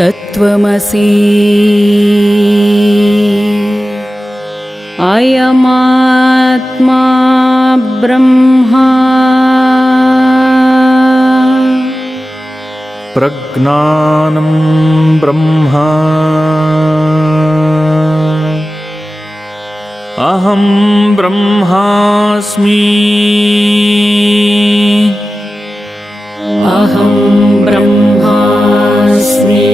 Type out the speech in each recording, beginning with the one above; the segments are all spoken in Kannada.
ತತ್ವಮಸಿ ಅಯಮಾತ್ಮ ಬ್ರಹ್ಮ ಪ್ರಜ್ಞಾನಂ ಬ್ರಹ್ಮ ಅಹಂ ಬ್ರಹ್ಮಾಸ್ಮಿ ಅಹಂ ಬ್ರಹ್ಮಾಸ್ಮಿ.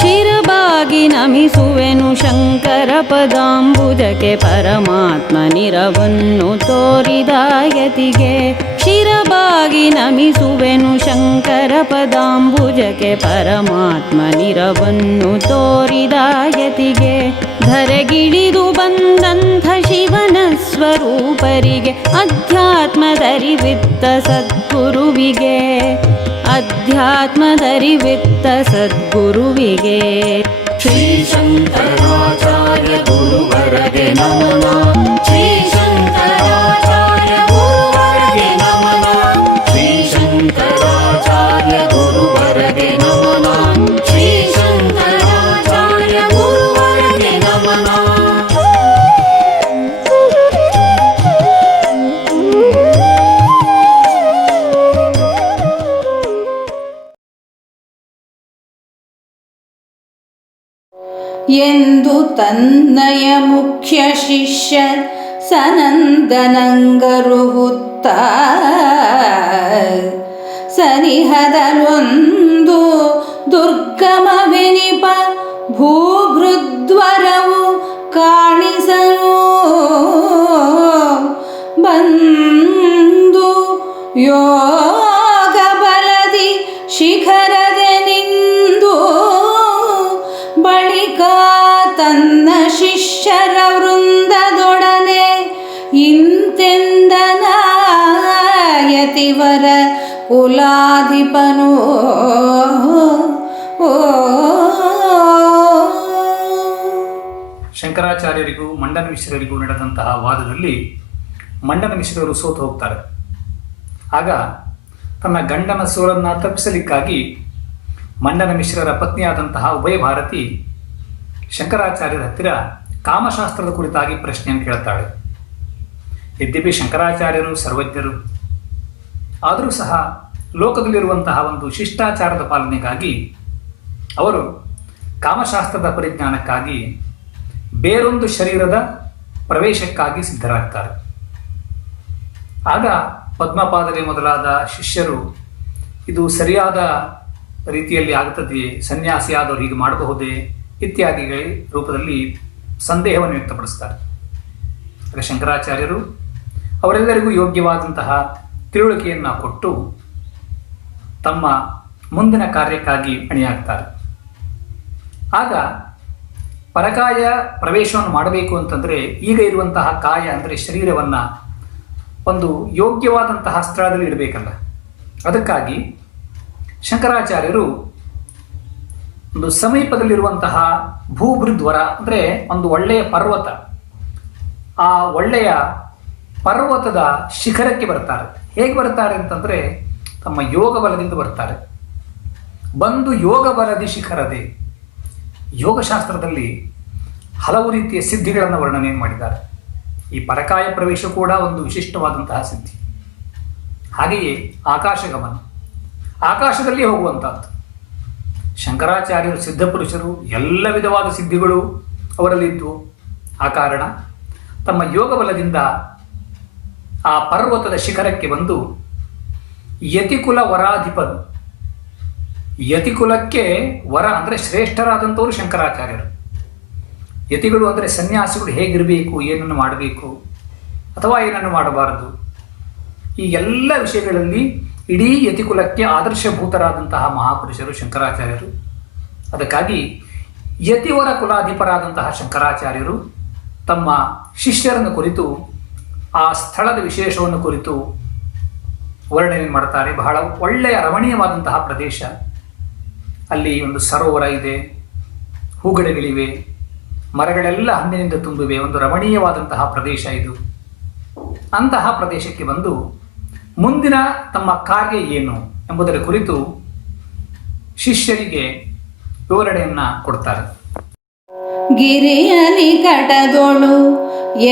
ಶಿರಬಾಗಿ ನಮಿಸುವೆನು ಶಂಕರ ಪದಾಂಬುಜಕ್ಕೆ ಪರಮಾತ್ಮ ನಿರವನ್ನು ತೋರಿದ ಯತಿಗೆ. ಶಿರಬಾಗಿ ನಮಿಸುವೆನು ಶಂಕರ ಪದಾಂಬುಜಕ್ಕೆ ಪರಮಾತ್ಮ ನಿರವನ್ನು ತೋರಿದ ಯತಿಗೆ. ಧರೆಗಿಳಿದು ಬಂದಂಥ ಶಿವನ ಸ್ವರೂಪರಿಗೆ ಅಧ್ಯಾತ್ಮದರಿವಿತ್ತ ಸದ್ಗುರುವಿಗೆ. ಅಧ್ಯಾತ್ಮದರಿವಿತ್ತ ಸದ್ಗುರುವಿಗೆ ಶ್ರೀ ಶಂಕರಾಚಾರ್ಯ ಗುರುವರಗೆ ನಮನ. ಶ್ರೀ ಶಂಕರಾಚಾರ್ಯ ಗುರುವರಗೆ ನಮನ. ಶ್ರೀ ಶಂಕರಾಚಾರ್ಯ ಗುರುವರಗೆ ನಮನ. ಶ್ರೀ ಶಂಕರಾಚಾರ್ಯ ಗುರುವರಗೆ ನಮನ. ಎಂದು ತನ್ನಯ ಮುಖ್ಯ ಶಿಷ್ಯ ಸನಂದನಂಗರುಹುತ್ತ ಸನಿಹದಲೊಂದು ದುರ್ಗಮವೆನಿಪ ಭೂಭೃದ್ವರವು ಕಾಣಿಸಲು ಬಂದು ಯೋಗ ಬಲದಿ ಶಿಖರದೆ ನಿಂದು ಬಳಿಕ ತನ್ನ ಶಿಷ್ಯರ ವೃಂದದೊಡನೆ ಇಂತೆಂದನ ಯತಿವರ ಕುಲಾಧಿಪನು. ಶಂಕರಾಚಾರ್ಯರಿಗೂ ಮಂಡನ ಮಿಶ್ರರಿಗೂ ನಡೆದಂತಹ ವಾದದಲ್ಲಿ ಮಂಡನ ಮಿಶ್ರರು ಸೋತು ಹೋಗ್ತಾರೆ. ಆಗ ತನ್ನ ಗಂಡನ ಸೋಲನ್ನು ತಪ್ಪಿಸಲಿಕ್ಕಾಗಿ ಮಂಡನ ಮಿಶ್ರರ ಪತ್ನಿಯಾದಂತಹ ಉಭಯ ಭಾರತಿ ಶಂಕರಾಚಾರ್ಯರ ಹತ್ತಿರ ಕಾಮಶಾಸ್ತ್ರದ ಕುರಿತಾಗಿ ಪ್ರಶ್ನೆಯನ್ನು ಕೇಳುತ್ತಾಳೆ. ಯದ್ಯಪಿ ಶಂಕರಾಚಾರ್ಯರು ಸರ್ವಜ್ಞರು, ಆದರೂ ಸಹ ಲೋಕದಲ್ಲಿರುವಂತಹ ಒಂದು ಶಿಷ್ಟಾಚಾರದ ಪಾಲನೆಗಾಗಿ ಅವರು ಕಾಮಶಾಸ್ತ್ರದ ಪರಿಜ್ಞಾನಕ್ಕಾಗಿ ಬೇರೊಂದು ಶರೀರದ ಪ್ರವೇಶಕ್ಕಾಗಿ ಸಿದ್ಧರಾಗ್ತಾರೆ. ಆಗ ಪದ್ಮಪಾದರೆ ಮೊದಲಾದ ಶಿಷ್ಯರು ಇದು ಸರಿಯಾದ ರೀತಿಯಲ್ಲಿ ಆಗುತ್ತದೆಯೇ, ಸನ್ಯಾಸಿಯಾದವರು ಹೀಗೆ ಮಾಡಬಹುದೇ ಇತ್ಯಾದಿ ರೂಪದಲ್ಲಿ ಸಂದೇಹವನ್ನು ವ್ಯಕ್ತಪಡಿಸ್ತಾರೆ. ಆಗ ಶಂಕರಾಚಾರ್ಯರು ಅವರೆಲ್ಲರಿಗೂ ಯೋಗ್ಯವಾದಂತಹ ತಿಳುವಳಿಕೆಯನ್ನು ಕೊಟ್ಟು ತಮ್ಮ ಮುಂದಿನ ಕಾರ್ಯಕ್ಕಾಗಿ ಅಣಿಯಾಗ್ತಾರೆ. ಆಗ ಪರಕಾಯ ಪ್ರವೇಶವನ್ನು ಮಾಡಬೇಕು ಅಂತಂದರೆ ಈಗ ಇರುವಂತಹ ಕಾಯ ಅಂದರೆ ಶರೀರವನ್ನು ಒಂದು ಯೋಗ್ಯವಾದಂತಹ ಸ್ಥಳದಲ್ಲಿ ಇಡಬೇಕಲ್ಲ. ಅದಕ್ಕಾಗಿ ಶಂಕರಾಚಾರ್ಯರು ಒಂದು ಸಮೀಪದಲ್ಲಿರುವಂತಹ ಭೂಭೃದ್ವರ ಅಂದರೆ ಒಂದು ಒಳ್ಳೆಯ ಪರ್ವತ, ಆ ಒಳ್ಳೆಯ ಪರ್ವತದ ಶಿಖರಕ್ಕೆ ಬರ್ತಾರೆ. ಹೇಗೆ ಬರ್ತಾರೆ ಅಂತಂದರೆ ತಮ್ಮ ಯೋಗ ಬಲದಿಂದ ಬರ್ತಾರೆ. ಬಂದು ಯೋಗ ಬಲದಿ ಶಿಖರದೆ. ಯೋಗಶಾಸ್ತ್ರದಲ್ಲಿ ಹಲವು ರೀತಿಯ ಸಿದ್ಧಿಗಳನ್ನು ವರ್ಣನೆ ಮಾಡಿದ್ದಾರೆ. ಈ ಪರಕಾಯ ಪ್ರವೇಶ ಕೂಡ ಒಂದು ವಿಶಿಷ್ಟವಾದಂತಹ ಸಿದ್ಧಿ. ಹಾಗೆಯೇ ಆಕಾಶಗಮನ, ಆಕಾಶದಲ್ಲಿ ಹೋಗುವಂಥದ್ದು. ಶಂಕರಾಚಾರ್ಯರು ಸಿದ್ಧಪುರುಷರು, ಎಲ್ಲ ವಿಧವಾದ ಸಿದ್ಧಿಗಳು ಅವರಲ್ಲಿದ್ದು ಆ ಕಾರಣ ತಮ್ಮ ಯೋಗ ಬಲದಿಂದ ಆ ಪರ್ವತದ ಶಿಖರಕ್ಕೆ ಬಂದು ಯತಿಕುಲ ವರಾಧಿಪರು, ಯತಿಕುಲಕ್ಕೆ ವರ ಅಂದರೆ ಶ್ರೇಷ್ಠರಾದಂಥವರು ಶಂಕರಾಚಾರ್ಯರು. ಯತಿಗಳು ಅಂದರೆ ಸನ್ಯಾಸಿಗಳು ಹೇಗಿರಬೇಕು, ಏನನ್ನು ಮಾಡಬೇಕು ಅಥವಾ ಏನನ್ನು ಮಾಡಬಾರದು, ಈ ಎಲ್ಲ ವಿಷಯಗಳಲ್ಲಿ ಇಡೀ ಯತಿಕುಲಕ್ಕೆ ಆದರ್ಶಭೂತರಾದಂತಹ ಮಹಾಪುರುಷರು ಶಂಕರಾಚಾರ್ಯರು. ಅದಕ್ಕಾಗಿ ಯತಿವರ ಕುಲಾಧಿಪರಾದಂತಹ ಶಂಕರಾಚಾರ್ಯರು ತಮ್ಮ ಶಿಷ್ಯರನ್ನು ಕುರಿತು ಆ ಸ್ಥಳದ ವಿಶೇಷವನ್ನು ಕುರಿತು ವರ್ಣನೆ ಮಾಡ್ತಾರೆ. ಬಹಳ ಒಳ್ಳೆಯ ರಮಣೀಯವಾದಂತಹ ಪ್ರದೇಶ. ಅಲ್ಲಿ ಒಂದು ಸರೋವರ ಇದೆ, ಹೂಗಡಗಳಿವೆ, ಮರಗಳೆಲ್ಲ ಹಣ್ಣಿನಿಂದ ತುಂಬಿವೆ. ಒಂದು ರಮಣೀಯವಾದಂತಹ ಪ್ರದೇಶ ಇದು. ಅಂತಹ ಪ್ರದೇಶಕ್ಕೆ ಬಂದು ಮುಂದಿನ ತಮ್ಮ ಕಾರ್ಯ ಏನು ಎಂಬುದರ ಕುರಿತು ಶಿಷ್ಯರಿಗೆ ವಿವರಣೆಯನ್ನ ಕೊಡ್ತಾರೆ. ಗಿರಿಯ ನಿಕಟದೊಳು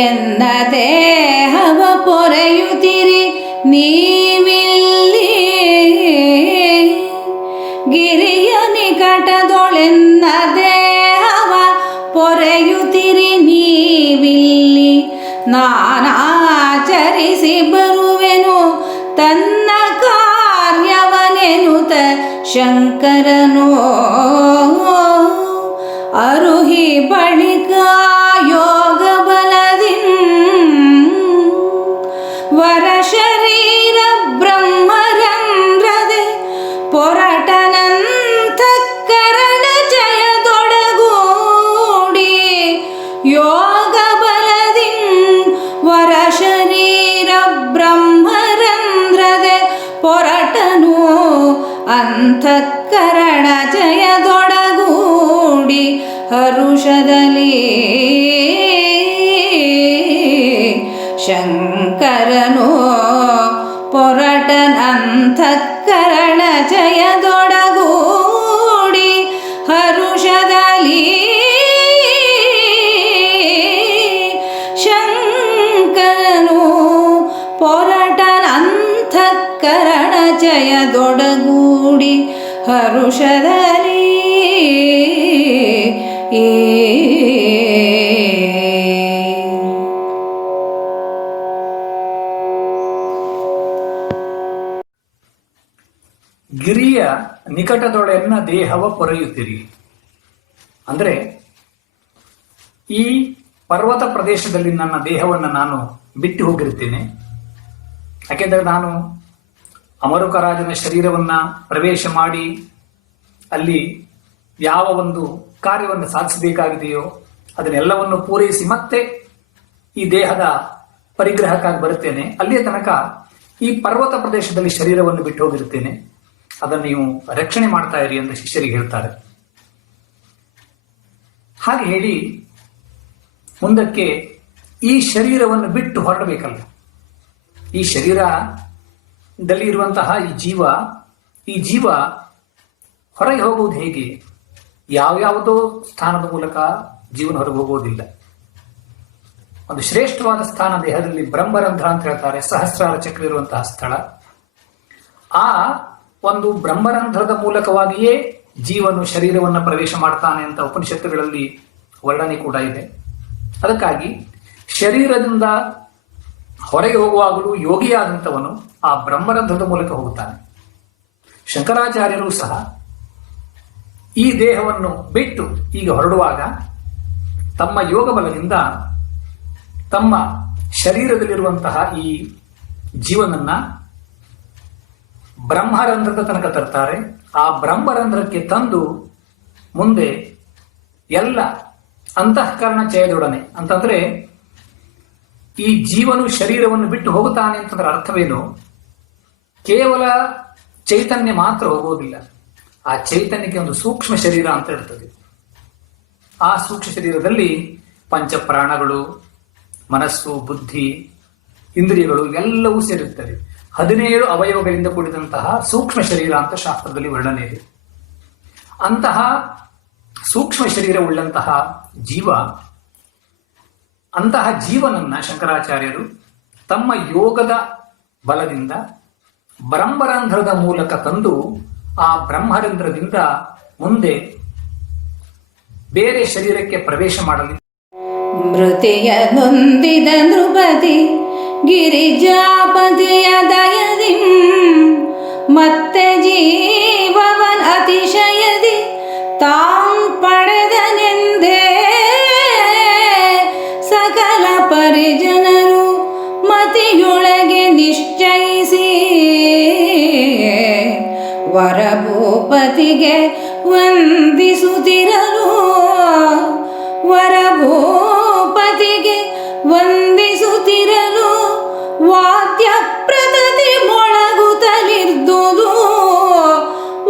ಎನ್ನ ದೇಹವ ಪೊರೆಯುತ್ತಿರಿ ನೀವಿಲ್ಲಿ. ಗಿರಿಯ ನಿಕಟದೊಳೆನ್ನ ದೇಹವ ಪೊರೆಯುತ್ತಿರಿ ನೀವಿಲ್ಲಿ. ನಾನಾಚರಿಸಿ ಬರುವೆನು ತನ್ನ ಕಾರ್ಯವನೆನುತ ಶಂಕರನು. ಅರುಹಿ ಬಳಿಕ ಯೋಗ ಬಲದಿನ್ ವರ ಶರೀರ ಬ್ರಹ್ಮರಂಧ್ರದೆ ಪೊರಟನಂತ ಕರಣ ಜಯದೊಡಗೂಡಿ. ಯೋಗ ಬಲದಿನ್ ವರ ಶರೀರ ಬ್ರಹ್ಮರಂಧ್ರದೆ ಪೊರಟನು ಅಂತಃಕರಣ ಜಯದೊಡಗೂಡಿ. ಹರುಷದಲ್ಲಿ ಶಂಕರನು ಪೊರಟನಂತಃಕರಣ ಜಯದೊಡಗೂಡಿ. ಹರುಷದಲ್ಲಿ ಶಂಕರನು ಪೊರಟನಂತಃಕರಣ ಜಯದೊಡಗೂಡಿ. ಹರುಷದಲ್ಲಿ ಗಿರಿಯ ನಿಕಟದೊಳೆನ್ನ ದೇಹವ ಪೊರೆಯುತ್ತಿರಿ ಅಂದರೆ ಈ ಪರ್ವತ ಪ್ರದೇಶದಲ್ಲಿ ನನ್ನ ದೇಹವನ್ನು ನಾನು ಬಿಟ್ಟು ಹೋಗಿರುತ್ತೇನೆ. ಯಾಕೆಂದರೆ ನಾನು ಅಮರುಕರಾಜನ ಶರೀರವನ್ನ ಪ್ರವೇಶ ಮಾಡಿ ಅಲ್ಲಿ ಯಾವ ಒಂದು ಕಾರ್ಯವನ್ನು ಸಾಧಿಸಬೇಕಾಗಿದೆಯೋ ಅದನ್ನೆಲ್ಲವನ್ನು ಪೂರೈಸಿ ಮತ್ತೆ ಈ ದೇಹದ ಪರಿಗ್ರಹಕ್ಕಾಗಿ ಬರುತ್ತೇನೆ. ಅಲ್ಲಿಯ ತನಕ ಈ ಪರ್ವತ ಪ್ರದೇಶದಲ್ಲಿ ಶರೀರವನ್ನು ಬಿಟ್ಟು ಹೋಗಿರುತ್ತೇನೆ. ಅದನ್ನು ನೀವು ರಕ್ಷಣೆ ಮಾಡ್ತಾ ಇರಿ ಅಂತ ಶಿಷ್ಯರಿಗೆ ಹೇಳ್ತಾರೆ. ಹಾಗೆ ಹೇಳಿ ಮುಂದಕ್ಕೆ ಈ ಶರೀರವನ್ನು ಬಿಟ್ಟು ಹೊರಡಬೇಕಲ್ಲ. ಈ ಶರೀರದಲ್ಲಿ ಇರುವಂತಹ ಈ ಜೀವ ಹೊರಗೆ ಹೋಗುವುದು ಹೇಗೆ? ಯಾವ್ಯಾವುದೋ ಸ್ಥಾನದ ಮೂಲಕ ಜೀವನ ಹೊರಗೆ ಹೋಗುವುದಿಲ್ಲ. ಒಂದು ಶ್ರೇಷ್ಠವಾದ ಸ್ಥಾನ ದೇಹದಲ್ಲಿ ಬ್ರಹ್ಮರಂಧ್ರ ಅಂತ ಹೇಳ್ತಾರೆ, ಸಹಸ್ರಾರ ಚಕ್ರ ಇರುವಂತಹ ಸ್ಥಳ. ಆ ಒಂದು ಬ್ರಹ್ಮರಂಧ್ರದ ಮೂಲಕವಾಗಿಯೇ ಜೀವನು ಶರೀರವನ್ನು ಪ್ರವೇಶ ಮಾಡ್ತಾನೆ ಅಂತ ಉಪನಿಷತ್ತುಗಳಲ್ಲಿ ವರ್ಣನೆ ಕೂಡ ಇದೆ. ಅದಕ್ಕಾಗಿ ಶರೀರದಿಂದ ಹೊರಗೆ ಹೋಗುವಾಗಲೂ ಯೋಗಿಯಾದಂಥವನು ಆ ಬ್ರಹ್ಮರಂಧ್ರದ ಮೂಲಕ ಹೋಗುತ್ತಾನೆ. ಶಂಕರಾಚಾರ್ಯರು ಸಹ ಈ ದೇಹವನ್ನು ಬಿಟ್ಟು ಈಗ ಹೊರಡುವಾಗ ತಮ್ಮ ಯೋಗ ಬಲದಿಂದ ತಮ್ಮ ಶರೀರದಲ್ಲಿರುವಂತಹ ಈ ಜೀವನನ್ನ ಬ್ರಹ್ಮರಂಧ್ರದ ತನಕ ತರ್ತಾರೆ. ಆ ಬ್ರಹ್ಮರಂಧ್ರಕ್ಕೆ ತಂದು ಮುಂದೆ ಎಲ್ಲ ಅಂತಃಕರಣ ಜಯದೊಡನೆ ಅಂತಂದ್ರೆ ಈ ಜೀವನು ಶರೀರವನ್ನು ಬಿಟ್ಟು ಹೋಗುತ್ತಾನೆ ಅಂತಂದ್ರೆ ಅರ್ಥವೇನು? ಕೇವಲ ಚೈತನ್ಯ ಮಾತ್ರ ಹೋಗೋದಿಲ್ಲ. ಆ ಚೈತನ್ಯಕ್ಕೆ ಒಂದು ಸೂಕ್ಷ್ಮ ಶರೀರ ಅಂತ ಇರ್ತದೆ. ಆ ಸೂಕ್ಷ್ಮ ಶರೀರದಲ್ಲಿ ಪಂಚಪ್ರಾಣಗಳು, ಮನಸ್ಸು, ಬುದ್ಧಿ, ಇಂದ್ರಿಯಗಳು ಎಲ್ಲವೂ ಸೇರುತ್ತವೆ. 17 ಅವಯವಗಳಿಂದ ಕೂಡಿದಂತಹ ಸೂಕ್ಷ್ಮ ಶರೀರ ಅಂತ ಶಾಸ್ತ್ರದಲ್ಲಿ ವರ್ಣನೆ ಇದೆ. ಅಂತಹ ಸೂಕ್ಷ್ಮ ಶರೀರ ಉಳ್ಳಂತಹ ಜೀವ, ಅಂತಹ ಜೀವನನ್ನ ಶಂಕರಾಚಾರ್ಯರು ತಮ್ಮ ಯೋಗದ ಬಲದಿಂದ ಬ್ರಹ್ಮರಂಧ್ರದ ಮೂಲಕ ತಂದು ಆ ಬ್ರಹ್ಮರಂಧ್ರದಿಂದ ಮುಂದೆ ಬೇರೆ ಶರೀರಕ್ಕೆ ಪ್ರವೇಶ ಮಾಡಲಿ. ಮೃತಿಯ ನೊಂದಿದ ನೃಪತಿ ಗಿರಿಜಾಪತಿಯ ದಯದಿ ಮತ್ತೆ ಜೀವವನ್ ಅತಿಶಯದಿ ತಾಂ ಪಡೆದನೆಂದೇ ಸಕಲ ಪರಿಜನರು ಮತಿಯೊಳಗೆ ನಿಶ್ಚಯಿಸಿ ವರಭೂಪತಿಗೆ ವಂದಿಸುತ್ತಿರಲು ವರಭೂಪತಿಗೆ ವಂದಿಸುತ್ತಿರಲು ವಾದ್ಯ ಪ್ರದತಿ ಮೊಳಗುತ್ತಲಿರ್ದುದು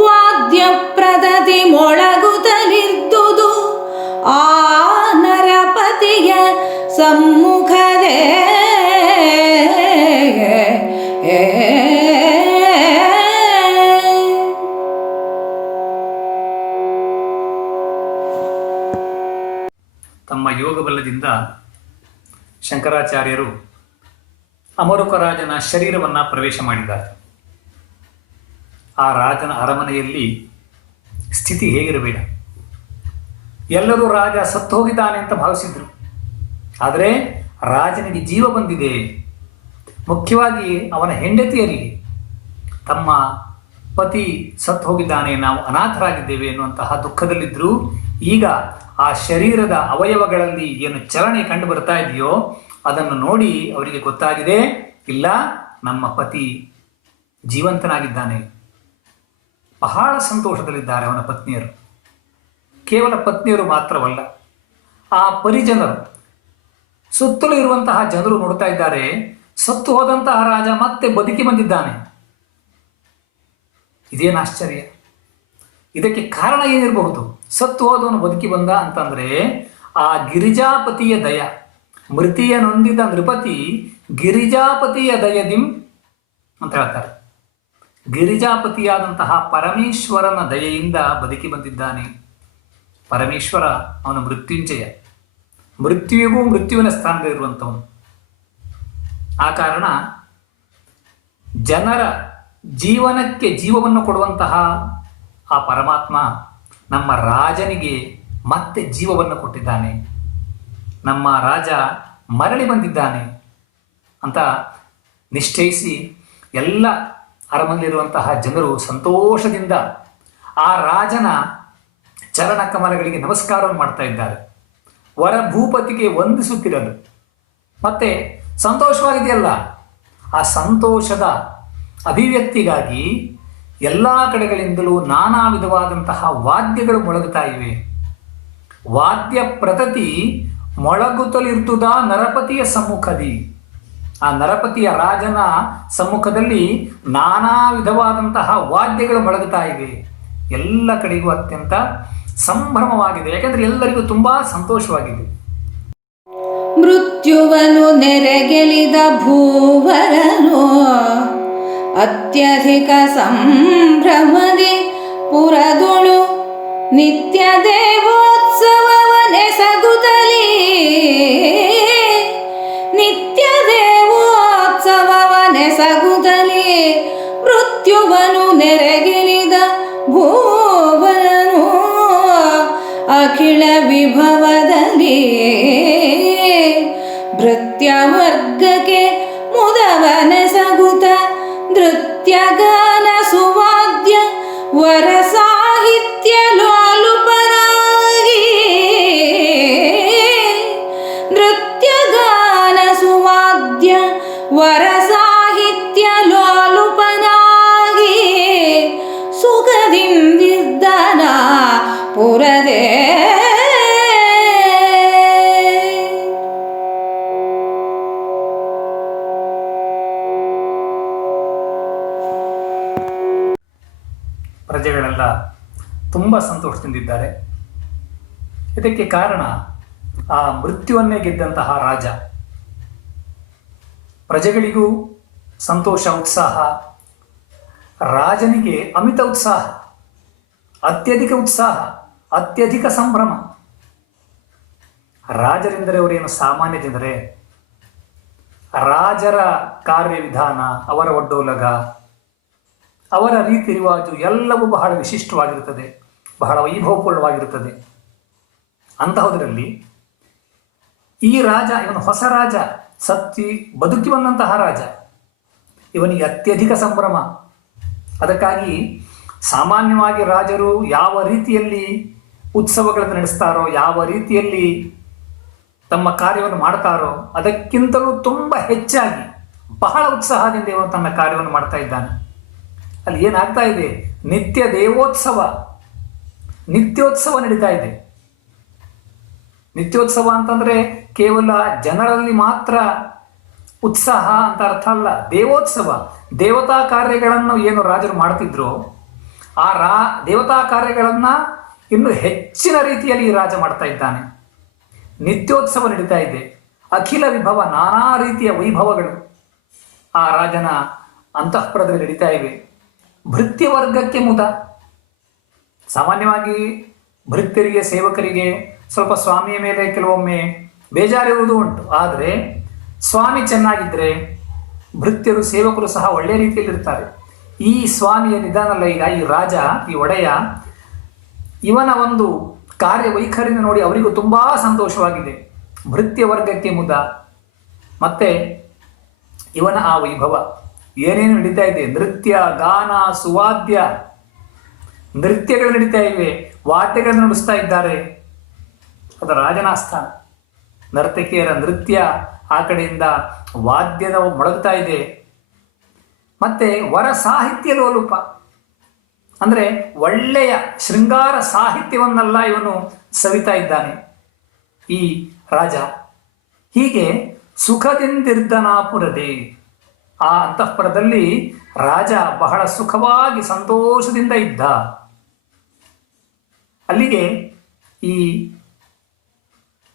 ವಾದ್ಯ ಪ್ರದತಿ ಮೊಳಗುತ್ತಲಿರ್ದುದು ಆ ನರ ಭೂಪತಿಯ ಸಮ್ಮುಖದೇ ತಮ್ಮ ಯೋಗಬಲದಿಂದ ಶಂಕರಾಚಾರ್ಯರು ಅಮರುಕ ರಾಜನ ಶರೀರವನ್ನು ಪ್ರವೇಶ ಮಾಡಿದ್ದಾರೆ. ಆ ರಾಜನ ಅರಮನೆಯಲ್ಲಿ ಸ್ಥಿತಿ ಹೇಗಿರಬೇಡ. ಎಲ್ಲರೂ ರಾಜ ಸತ್ತು ಹೋಗಿದ್ದಾನೆ ಅಂತ ಭಾವಿಸಿದ್ರು. ಆದರೆ ರಾಜನಿಗೆ ಜೀವ ಬಂದಿದೆ. ಮುಖ್ಯವಾಗಿ ಅವನ ಹೆಂಡತಿಯರಿಗೆ ತಮ್ಮ ಪತಿ ಸತ್ತು ಹೋಗಿದ್ದಾನೆ, ನಾವು ಅನಾಥರಾಗಿದ್ದೇವೆ ಎನ್ನುವಂತಹ ದುಃಖದಲ್ಲಿದ್ದರು. ಈಗ ಆ ಶರೀರದ ಅವಯವಗಳಲ್ಲಿ ಏನು ಚಲನೆ ಕಂಡು ಬರ್ತಾ ಇದೆಯೋ ಅದನ್ನು ನೋಡಿ ಅವರಿಗೆ ಗೊತ್ತಾಗಿದೆ, ಇಲ್ಲ, ನಮ್ಮ ಪತಿ ಜೀವಂತನಾಗಿದ್ದಾನೆ. ಬಹಳ ಸಂತೋಷದಲ್ಲಿದ್ದಾರೆ ಅವನ ಪತ್ನಿಯರು. ಕೇವಲ ಪತ್ನಿಯರು ಮಾತ್ರವಲ್ಲ, ಆ ಪರಿಜನರು, ಸುತ್ತಲೂ ಇರುವಂತಹ ಜನರು ನೋಡ್ತಾ ಇದ್ದಾರೆ, ಸತ್ತು ಹೋದಂತಹ ರಾಜ ಮತ್ತೆ ಬದುಕಿ ಬಂದಿದ್ದಾನೆ. ಇದೇನು ಆಶ್ಚರ್ಯ! ಇದಕ್ಕೆ ಕಾರಣ ಏನಿರಬಹುದು? ಸತ್ತು ಹೋದವನು ಬದುಕಿ ಬಂದ ಅಂತಂದ್ರೆ ಆ ಗಿರಿಜಾಪತಿಯ ದಯ. ಮೃತಿಯ ನೊಂದಿದ ನೃಪತಿ ಗಿರಿಜಾಪತಿಯ ದಯದಿಂ ಅಂತ ಹೇಳ್ತಾರೆ. ಗಿರಿಜಾಪತಿಯಾದಂತಹ ಪರಮೇಶ್ವರನ ದಯೆಯಿಂದ ಬದುಕಿ ಬಂದಿದ್ದಾನೆ. ಪರಮೇಶ್ವರ ಅವನ ಮೃತ್ಯುಂಜಯ, ಮೃತ್ಯುವಿಗೂ ಮೃತ್ಯುವಿನ ಸ್ಥಾನದಲ್ಲಿರುವಂಥವನು. ಆ ಕಾರಣ ಜನರ ಜೀವನಕ್ಕೆ ಜೀವವನ್ನು ಕೊಡುವಂತಹ ಆ ಪರಮಾತ್ಮ ನಮ್ಮ ರಾಜನಿಗೆ ಮತ್ತೆ ಜೀವವನ್ನು ಕೊಟ್ಟಿದ್ದಾನೆ. ನಮ್ಮ ರಾಜ ಮರಳಿ ಬಂದಿದ್ದಾನೆ ಅಂತ ನಿಶ್ಚಯಿಸಿ ಎಲ್ಲ ಅರಮನೆಯಲ್ಲಿರುವಂತಹ ಜನರು ಸಂತೋಷದಿಂದ ಆ ರಾಜನ ಚರಣ ಕಮಲಗಳಿಗೆ ನಮಸ್ಕಾರವನ್ನು ಮಾಡ್ತಾ ಇದ್ದಾರೆ. ವರ ಭೂಪತಿಗೆ ವಂದಿಸುತ್ತಿರಲು ಮತ್ತೆ ಸಂತೋಷವಾಗಿದೆಯಲ್ಲ, ಆ ಸಂತೋಷದ ಅಭಿವ್ಯಕ್ತಿಗಾಗಿ ಎಲ್ಲ ಕಡೆಗಳಿಂದಲೂ ನಾನಾ ವಿಧವಾದಂತಹ ವಾದ್ಯಗಳು ಮೊಳಗುತ್ತಾ ಇವೆ. ವಾದ್ಯ ಪ್ರತತಿ ಮೊಳಗುತ್ತಲಿರ್ತುದ ನರಪತಿಯ ಸಮ್ಮುಖದಿ. ಆ ನರಪತಿಯ ರಾಜನ ಸಮ್ಮುಖದಲ್ಲಿ ನಾನಾ ವಿಧವಾದಂತಹ ವಾದ್ಯಗಳು ಮೊಳಗುತ್ತಾ ಇವೆ. ಎಲ್ಲ ಕಡೆಗೂ ಅತ್ಯಂತ ಸಂಭ್ರಮವಾಗಿದೆ, ಯಾಕೆಂದ್ರೆ ಎಲ್ಲರಿಗೂ ತುಂಬಾ ಸಂತೋಷವಾಗಿದೆ. ಮೃತ್ಯುವನು ನೆರೆಗೆಲಿದ ಭೂವರನು ಅತ್ಯಧಿಕ ಸಂಭ್ರಮದಿ ಪುರದೊಳು ನಿತ್ಯ ದೇವೋತ್ಸವವನೆಸಗುತ್ತಲೀ ನಿತ್ಯ ದೇವೋತ್ಸವವನೆಸಗುತ್ತಲೀ ಮೃತ್ಯುವನು ನೆರೆಗೆಲಿದ ಭೂವರನು ಅಖಿಳ ವಿಭವದಲ್ಲಿ ಭೃತ್ಯವರ್ಗಕ್ಕೆ ಮುದವನೆಸಗುತ್ತ ನೃತ್ಯಗಾನ ಸುವಾದ್ಯ ವರ ಸಾಹಿತ್ಯ ಲೋಲುಪರಾಗಿ ನೃತ್ಯಗಾನ ಸುವಾದ್ಯ ವರ ಸಾಹಿತ್ಯ ಲೋಲುಪನಾಗಿ ಸುಖದಿಂದಿದ್ದನ ಪುರದೇ. ಪ್ರಜೆಗಳೆಲ್ಲ ತುಂಬ ಸಂತೋಷದಿಂದಿದ್ದಾರೆ. ಇದಕ್ಕೆ ಕಾರಣ ಆ ಮೃತ್ಯುವನ್ನೇ ಗೆದ್ದಂತಹ ರಾಜ. ಪ್ರಜೆಗಳಿಗೂ ಸಂತೋಷ, ಉತ್ಸಾಹ. ರಾಜನಿಗೆ ಅಮಿತ ಉತ್ಸಾಹ, ಅತ್ಯಧಿಕ ಉತ್ಸಾಹ, ಅತ್ಯಧಿಕ ಸಂಭ್ರಮ. ರಾಜರೆಂದರೆ ಅವರೇನು ಸಾಮಾನ್ಯ ಜನರೇ? ರಾಜರ ಕಾರ್ಯವಿಧಾನ, ಅವರ ಒಡ್ಡೋಲಗ, ಅವರ ರೀತಿ ರಿವಾಜು ಎಲ್ಲವೂ ಬಹಳ ವಿಶಿಷ್ಟವಾಗಿರುತ್ತದೆ, ಬಹಳ ವೈಭವಪೂರ್ಣವಾಗಿರುತ್ತದೆ. ಅಂತಹದರಲ್ಲಿ ಈ ರಾಜ, ಇವನು ಹೊಸ ರಾಜ, ಸತ್ತಿ ಬದುಕಿ ಬಂದಂತಹ ರಾಜ, ಇವನಿಗೆ ಅತ್ಯಧಿಕ ಸಂಭ್ರಮ. ಅದಕ್ಕಾಗಿ ಸಾಮಾನ್ಯವಾಗಿ ರಾಜರು ಯಾವ ರೀತಿಯಲ್ಲಿ ಉತ್ಸವಗಳನ್ನು ನಡೆಸ್ತಾರೋ, ಯಾವ ರೀತಿಯಲ್ಲಿ ತಮ್ಮ ಕಾರ್ಯವನ್ನು ಮಾಡ್ತಾರೋ ಅದಕ್ಕಿಂತಲೂ ತುಂಬ ಹೆಚ್ಚಾಗಿ ಬಹಳ ಉತ್ಸಾಹದಿಂದ ಇವನು ತನ್ನ ಕಾರ್ಯವನ್ನು ಮಾಡ್ತಾ ಇದ್ದಾನೆ. ಅಲ್ಲಿ ಏನಾಗ್ತಾ ಇದೆ? ನಿತ್ಯ ದೇವೋತ್ಸವ, ನಿತ್ಯೋತ್ಸವ ನಡೀತಾ ಇದೆ. ನಿತ್ಯೋತ್ಸವ ಅಂತಂದ್ರೆ ಕೇವಲ ಜನರಲ್ಲಿ ಮಾತ್ರ ಉತ್ಸಾಹ ಅಂತ ಅರ್ಥ ಅಲ್ಲ. ದೇವೋತ್ಸವ, ದೇವತಾ ಕಾರ್ಯಗಳನ್ನು ಏನು ರಾಜರು ಮಾಡ್ತಿದ್ರು ಆ ದೇವತಾ ಕಾರ್ಯಗಳನ್ನು ಇನ್ನು ಹೆಚ್ಚಿನ ರೀತಿಯಲ್ಲಿ ಈ ರಾಜ ಮಾಡ್ತಾ ಇದ್ದಾನೆ. ನಿತ್ಯೋತ್ಸವ ನಡೀತಾ ಇದೆ. ಅಖಿಲ ವಿಭವ, ನಾನಾ ರೀತಿಯ ವೈಭವಗಳು ಆ ರಾಜನ ಅಂತಃಪುರದಲ್ಲಿ ನಡೀತಾ ಇವೆ. ಭೃತ್ಯ ವರ್ಗಕ್ಕೆ ಮುದ. ಸಾಮಾನ್ಯವಾಗಿ ಭೃತ್ಯರಿಗೆ, ಸೇವಕರಿಗೆ ಸ್ವಲ್ಪ ಸ್ವಾಮಿಯ ಮೇಲೆ ಕೆಲವೊಮ್ಮೆ ಬೇಜಾರಿರುವುದು ಉಂಟು. ಆದರೆ ಸ್ವಾಮಿ ಚೆನ್ನಾಗಿದ್ದರೆ ಭೃತ್ಯರು, ಸೇವಕರು ಸಹ ಒಳ್ಳೆಯ ರೀತಿಯಲ್ಲಿರ್ತಾರೆ. ಈ ಸ್ವಾಮಿಯ ನಿಧಾನಲ್ಲ, ಈಗ ಈ ರಾಜ, ಈ ಒಡೆಯ, ಇವನ ಒಂದು ಕಾರ್ಯವೈಖರಿನ ನೋಡಿ ಅವರಿಗೂ ತುಂಬ ಸಂತೋಷವಾಗಿದೆ. ಭೃತ್ಯ ವರ್ಗಕ್ಕೆ ಮುದ. ಮತ್ತೆ ಇವನ ಆ ವೈಭವ ಏನೇನು ನಡೀತಾ ಇದೆ, ನೃತ್ಯ, ಗಾನ, ಸುವಾದ್ಯ, ನೃತ್ಯಗಳು ನಡೀತಾ ಇವೆ, ವಾದ್ಯಗಳನ್ನು ನುಡಿಸ್ತಾ ಇದ್ದಾರೆ. ಅದು ರಾಜನ ಆಸ್ಥಾನ. ನರ್ತಕಿಯರ ನೃತ್ಯ, ಆ ಕಡೆಯಿಂದ ವಾದ್ಯದ ಮೊಳಗ್ತಾ ಇದೆ. ಮತ್ತೆ ವರ ಸಾಹಿತ್ಯ ಲೋಲುಪ, ಅಂದರೆ ಒಳ್ಳೆಯ ಶೃಂಗಾರ ಸಾಹಿತ್ಯವನ್ನೆಲ್ಲ ಇವನು ಸವಿತಾ ಇದ್ದಾನೆ ಈ ರಾಜ. ಹೀಗೆ ಸುಖದಿಂದಿರ್ದನಾಪುರದೇ, ಆ ಅಂತಃಪುರದಲ್ಲಿ ರಾಜ ಬಹಳ ಸುಖವಾಗಿ ಸಂತೋಷದಿಂದ ಇದ್ದ. ಅಲ್ಲಿಗೆ ಈ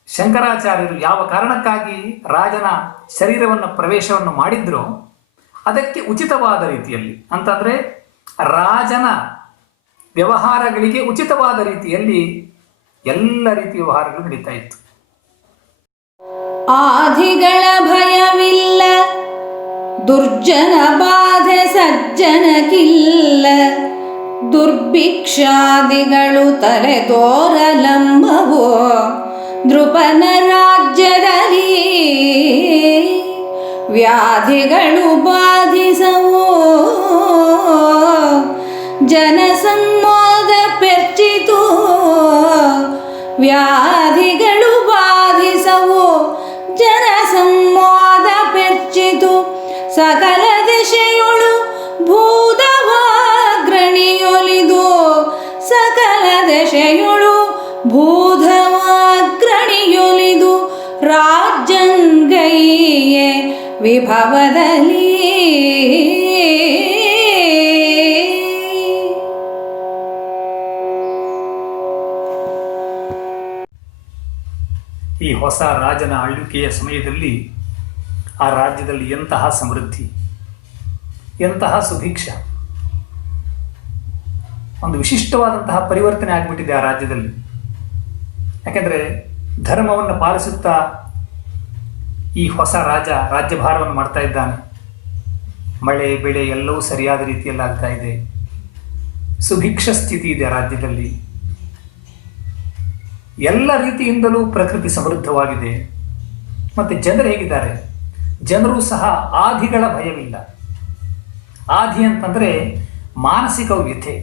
ಶಂಕರಾಚಾರ್ಯರು ಯಾವ ಕಾರಣಕ್ಕಾಗಿ ರಾಜನ ಶರೀರವನ್ನು ಪ್ರವೇಶವನ್ನು ಮಾಡಿದ್ರು, ಅದಕ್ಕೆ ಉಚಿತವಾದ ರೀತಿಯಲ್ಲಿ, ಅಂತಂದರೆ ರಾಜನ ವ್ಯವಹಾರಗಳಿಗೆ ಉಚಿತವಾದ ರೀತಿಯಲ್ಲಿ ಎಲ್ಲ ರೀತಿಯ ವ್ಯವಹಾರಗಳು ನಡೀತಾ ಇತ್ತು. ಆದಿಗಳ ಭಯವಿಲ್ಲ, ದುರ್ಜನ ಬಾಧೆ ಸಜ್ಜನಕ್ಕಿಲ್ಲ, ದುರ್ಭಿಕ್ಷಾದಿಗಳು ತಲೆದೋರಲಂಬವೋ ನೃಪನ ರಾಜ್ಯದಲ್ಲಿ, ವ್ಯಾಧಿಗಳು ಬಾಧಿಸವೋ ಜನಸಮ್ಮೋದ ಪೆರ್ಚಿತು, ವ್ಯಾಧಿಗಳು ಬಾಧಿಸವೋ ಜನಸಮ್ಮೋದ ಪೆರ್ಚಿತು, ಸಕಲ ದಿಶೆಯೊಳು ಭೂತವಾಗ್ರಣಿಯೊಲಿದು, ಸಕಲ ದಶೆಯೊಳು ಭೂತವಾಗ್ರಣಿಯೊಲಿದು, ರಾಜ್ಯಂಗೈಯೇ ವಿಭವದಲ್ಲಿ. ಈ ಹೊಸ ರಾಜನ ಆಳ್ವಿಕೆಯ ಸಮಯದಲ್ಲಿ ಆ ರಾಜ್ಯದಲ್ಲಿ ಎಂತಹ ಸಮೃದ್ಧಿ, ಎಂತಹ ಸುಭಿಕ್ಷ, ಒಂದು ವಿಶಿಷ್ಟವಾದಂತಹ ಪರಿವರ್ತನೆ ಆಗಿಬಿಟ್ಟಿದೆ ಆ ರಾಜ್ಯದಲ್ಲಿ. ಯಾಕೆಂದರೆ ಧರ್ಮವನ್ನು ಪಾಲಿಸುತ್ತಾ ಈ ಹೊಸ ರಾಜ ರಾಜ್ಯಭಾರವನ್ನು ಮಾಡ್ತಾ ಇದ್ದಾನೆ. ಮಳೆ ಬೆಳೆ ಎಲ್ಲವೂ ಸರಿಯಾದ ರೀತಿಯಲ್ಲಿ ಆಗ್ತಾ ಇದೆ. ಸುಭಿಕ್ಷ ಸ್ಥಿತಿ ಇದೆ ರಾಜ್ಯದಲ್ಲಿ. ಎಲ್ಲ ರೀತಿಯಿಂದಲೂ ಪ್ರಕೃತಿ ಸಮೃದ್ಧವಾಗಿದೆ. ಮತ್ತು ಜನರು ಹೇಗಿದ್ದಾರೆ, ಜನರು ಸಹ ಆದಿಗಳ ಭಯವಿಲ್ಲ. ಆದಿ ಅಂತಂದರೆ ಮಾನಸಿಕ ವ್ಯಥೆ.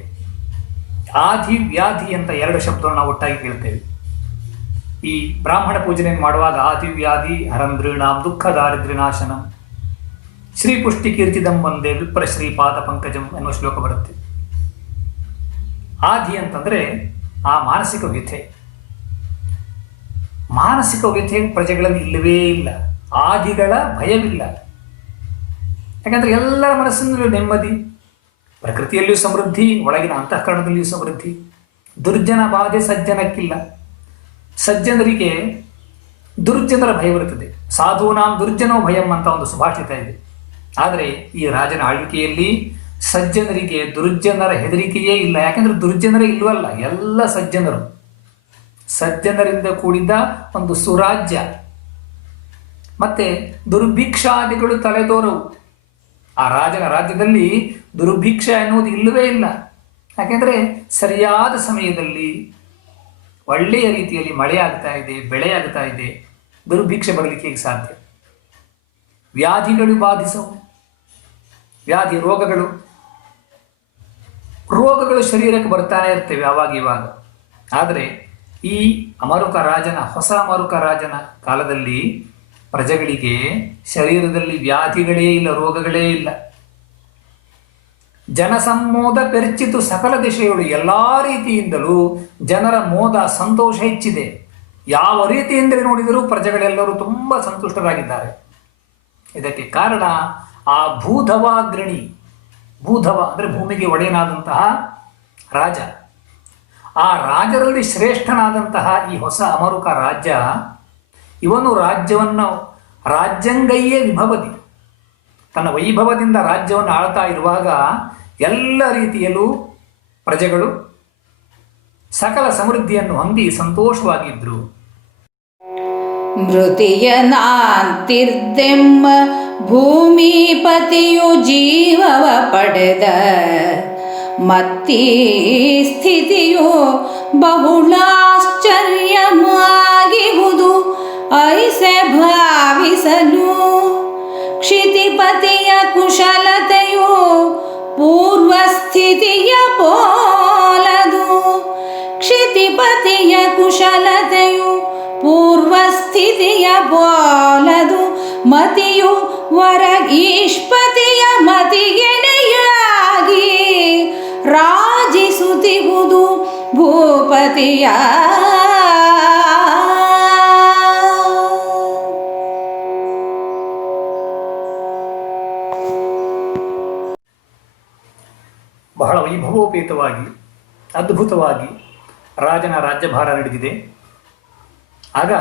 ಆದಿ ವ್ಯಾಧಿ ಅಂತ ಎರಡು ಶಬ್ದವನ್ನು ನಾವು ಒಟ್ಟಾಗಿ ಕೇಳ್ತೇವೆ. ಈ ಬ್ರಾಹ್ಮಣ ಪೂಜನೆಯನ್ನು ಮಾಡುವಾಗ ಆದಿ ವ್ಯಾಧಿ ಹರಂದ್ರೀಣಾಂ ದುಃಖ ದಾರಿದ್ರ್ಯನಾಶನಂ ಶ್ರೀ ಪುಷ್ಟಿ ಕೀರ್ತಿದಂ ವಂದೇ ವಿಪ್ರ ಶ್ರೀಪಾದ ಪಂಕಜಂ ಎನ್ನುವ ಶ್ಲೋಕ ಬರುತ್ತೆ. ಆದಿ ಅಂತಂದರೆ ಆ ಮಾನಸಿಕ ವ್ಯಥೆ. ಮಾನಸಿಕ ವ್ಯಥೆ ಪ್ರಜೆಗಳಲ್ಲಿ ಇಲ್ಲವೇ ಇಲ್ಲ. ಆದಿಗಳ ಭಯವಿಲ್ಲ. ಯಾಕಂದರೆ ಎಲ್ಲರ ಮನಸ್ಸಿನಲ್ಲೂ ನೆಮ್ಮದಿ, ಪ್ರಕೃತಿಯಲ್ಲಿಯೂ ಸಮೃದ್ಧಿ, ಒಳಗಿನ ಅಂತಃಕರಣದಲ್ಲಿಯೂ ಸಮೃದ್ಧಿ. ದುರ್ಜನ ಬಾಧೆ ಸಜ್ಜನಕ್ಕಿಲ್ಲ. ಸಜ್ಜನರಿಗೆ ದುರ್ಜನರ ಭಯವಿರುತ್ತದೆ. ಸಾಧೂನಾಂ ದುರ್ಜನೋ ಭಯಂ ಅಂತ ಒಂದು ಸುಭಾಷಿತ ಇದೆ. ಆದರೆ ಈ ರಾಜನ ಆಳ್ವಿಕೆಯಲ್ಲಿ ಸಜ್ಜನರಿಗೆ ದುರ್ಜನರ ಹೆದರಿಕೆಯೇ ಇಲ್ಲ. ಯಾಕೆಂದರೆ ದುರ್ಜನರೇ ಇಲ್ಲವಲ್ಲ, ಎಲ್ಲ ಸಜ್ಜನರು, ಸಜ್ಜನರಿಂದ ಕೂಡಿದ ಒಂದು ಸುರಾಜ್ಯ. ಮತ್ತೆ ದುರ್ಭಿಕ್ಷಾದಿಗಳು ತಲೆದೋರವು. ಆ ರಾಜನ ರಾಜ್ಯದಲ್ಲಿ ದುರ್ಭಿಕ್ಷ ಎನ್ನುವುದು ಇಲ್ಲವೇ ಇಲ್ಲ. ಯಾಕೆಂದರೆ ಸರಿಯಾದ ಸಮಯದಲ್ಲಿ ಒಳ್ಳೆಯ ರೀತಿಯಲ್ಲಿ ಮಳೆ ಆಗ್ತಾ ಇದೆ, ಬೆಳೆ ಆಗ್ತಾ ಇದೆ. ದುರ್ಭಿಕ್ಷೆ ಬರಲಿಕ್ಕೆ ಸಾಧ್ಯ. ವ್ಯಾಧಿಗಳು ಬಾಧಿಸವು. ವ್ಯಾಧಿ ರೋಗಗಳು ಶರೀರಕ್ಕೆ ಬರ್ತಾನೆ ಇರ್ತವೆ ಆವಾಗ ಇವಾಗ. ಆದರೆ ಈ ಹೊಸ ಅಮರುಕ ರಾಜನ ಕಾಲದಲ್ಲಿ ಪ್ರಜೆಗಳಿಗೆ ಶರೀರದಲ್ಲಿ ವ್ಯಾಧಿಗಳೇ ಇಲ್ಲ, ರೋಗಗಳೇ ಇಲ್ಲ. ಜನಸಮ್ಮೋದ ಪೆರ್ಚಿತು ಸಕಲ ದಿಶೆಗಳು. ಎಲ್ಲ ರೀತಿಯಿಂದಲೂ ಜನರ ಮೋದ, ಸಂತೋಷ ಹೆಚ್ಚಿದೆ. ಯಾವ ರೀತಿಯಿಂದಲೇ ನೋಡಿದರೂ ಪ್ರಜೆಗಳೆಲ್ಲರೂ ತುಂಬ ಸಂತುಷ್ಟರಾಗಿದ್ದಾರೆ. ಇದಕ್ಕೆ ಕಾರಣ ಆ ಭೂಧವಾಗ್ರಣಿ. ಭೂಧವ ಅಂದರೆ ಭೂಮಿಗೆ ಒಡೆಯನಾದಂತಹ ರಾಜ. ಆ ರಾಜರಲ್ಲಿ ಶ್ರೇಷ್ಠನಾದಂತಹ ಈ ಹೊಸ ಅಮರುಕ ರಾಜ್ಯ ಇವನು ರಾಜ್ಯವನ್ನು ರಾಜ್ಯಂಗೈಯೇ ವಿಭವತಿ, ತನ್ನ ವೈಭವದಿಂದ ರಾಜ್ಯವನ್ನು ಆಳ್ತಾ ಇರುವಾಗ ಎಲ್ಲ ರೀತಿಯಲ್ಲೂ ಪ್ರಜೆಗಳು ಸಕಲ ಸಮೃದ್ಧಿಯನ್ನು ಹೊಂದಿ ಸಂತೋಷವಾಗಿದ್ದರು. ಮೃತಿಯನಾಂತಿರ್ದೆಮ್ಮ ಭೂಮಿಪತಿಯು ಜೀವವ ಪಡೆದ ಮತ್ತೀ ಸ್ಥಿತಿಯು ಬಹುಳಾಶ್ಚರ್ಯವಾಗಿಹುದು ಐಸೆ ಭಾವಿಸಲು. ಕ್ಷಿತಿಪತಿಯ ಕುಶಲತೆಯು ಪೂರ್ವಸ್ಥಿತಿಯ ಪೋಲದು. ಕ್ಷಿತಿಪತಿಯ ಕುಶಲತೆಯು ಪೂರ್ವಸ್ಥಿತಿಯ ಪೋಲದು. ಮತಿಯು ವರಗೀಷ್ಪತಿಯ ಮತಿಗೆಣೆಯಾಗಿ ರಾಜಿಸುತ್ತಿಹುದು ಭೂಪತಿಯ. ಬಹಳ ವೈಭವೋಪೇತವಾಗಿ ಅದ್ಭುತವಾಗಿ ರಾಜನ ರಾಜ್ಯಭಾರ ನಡೆದಿದೆ. ಆಗ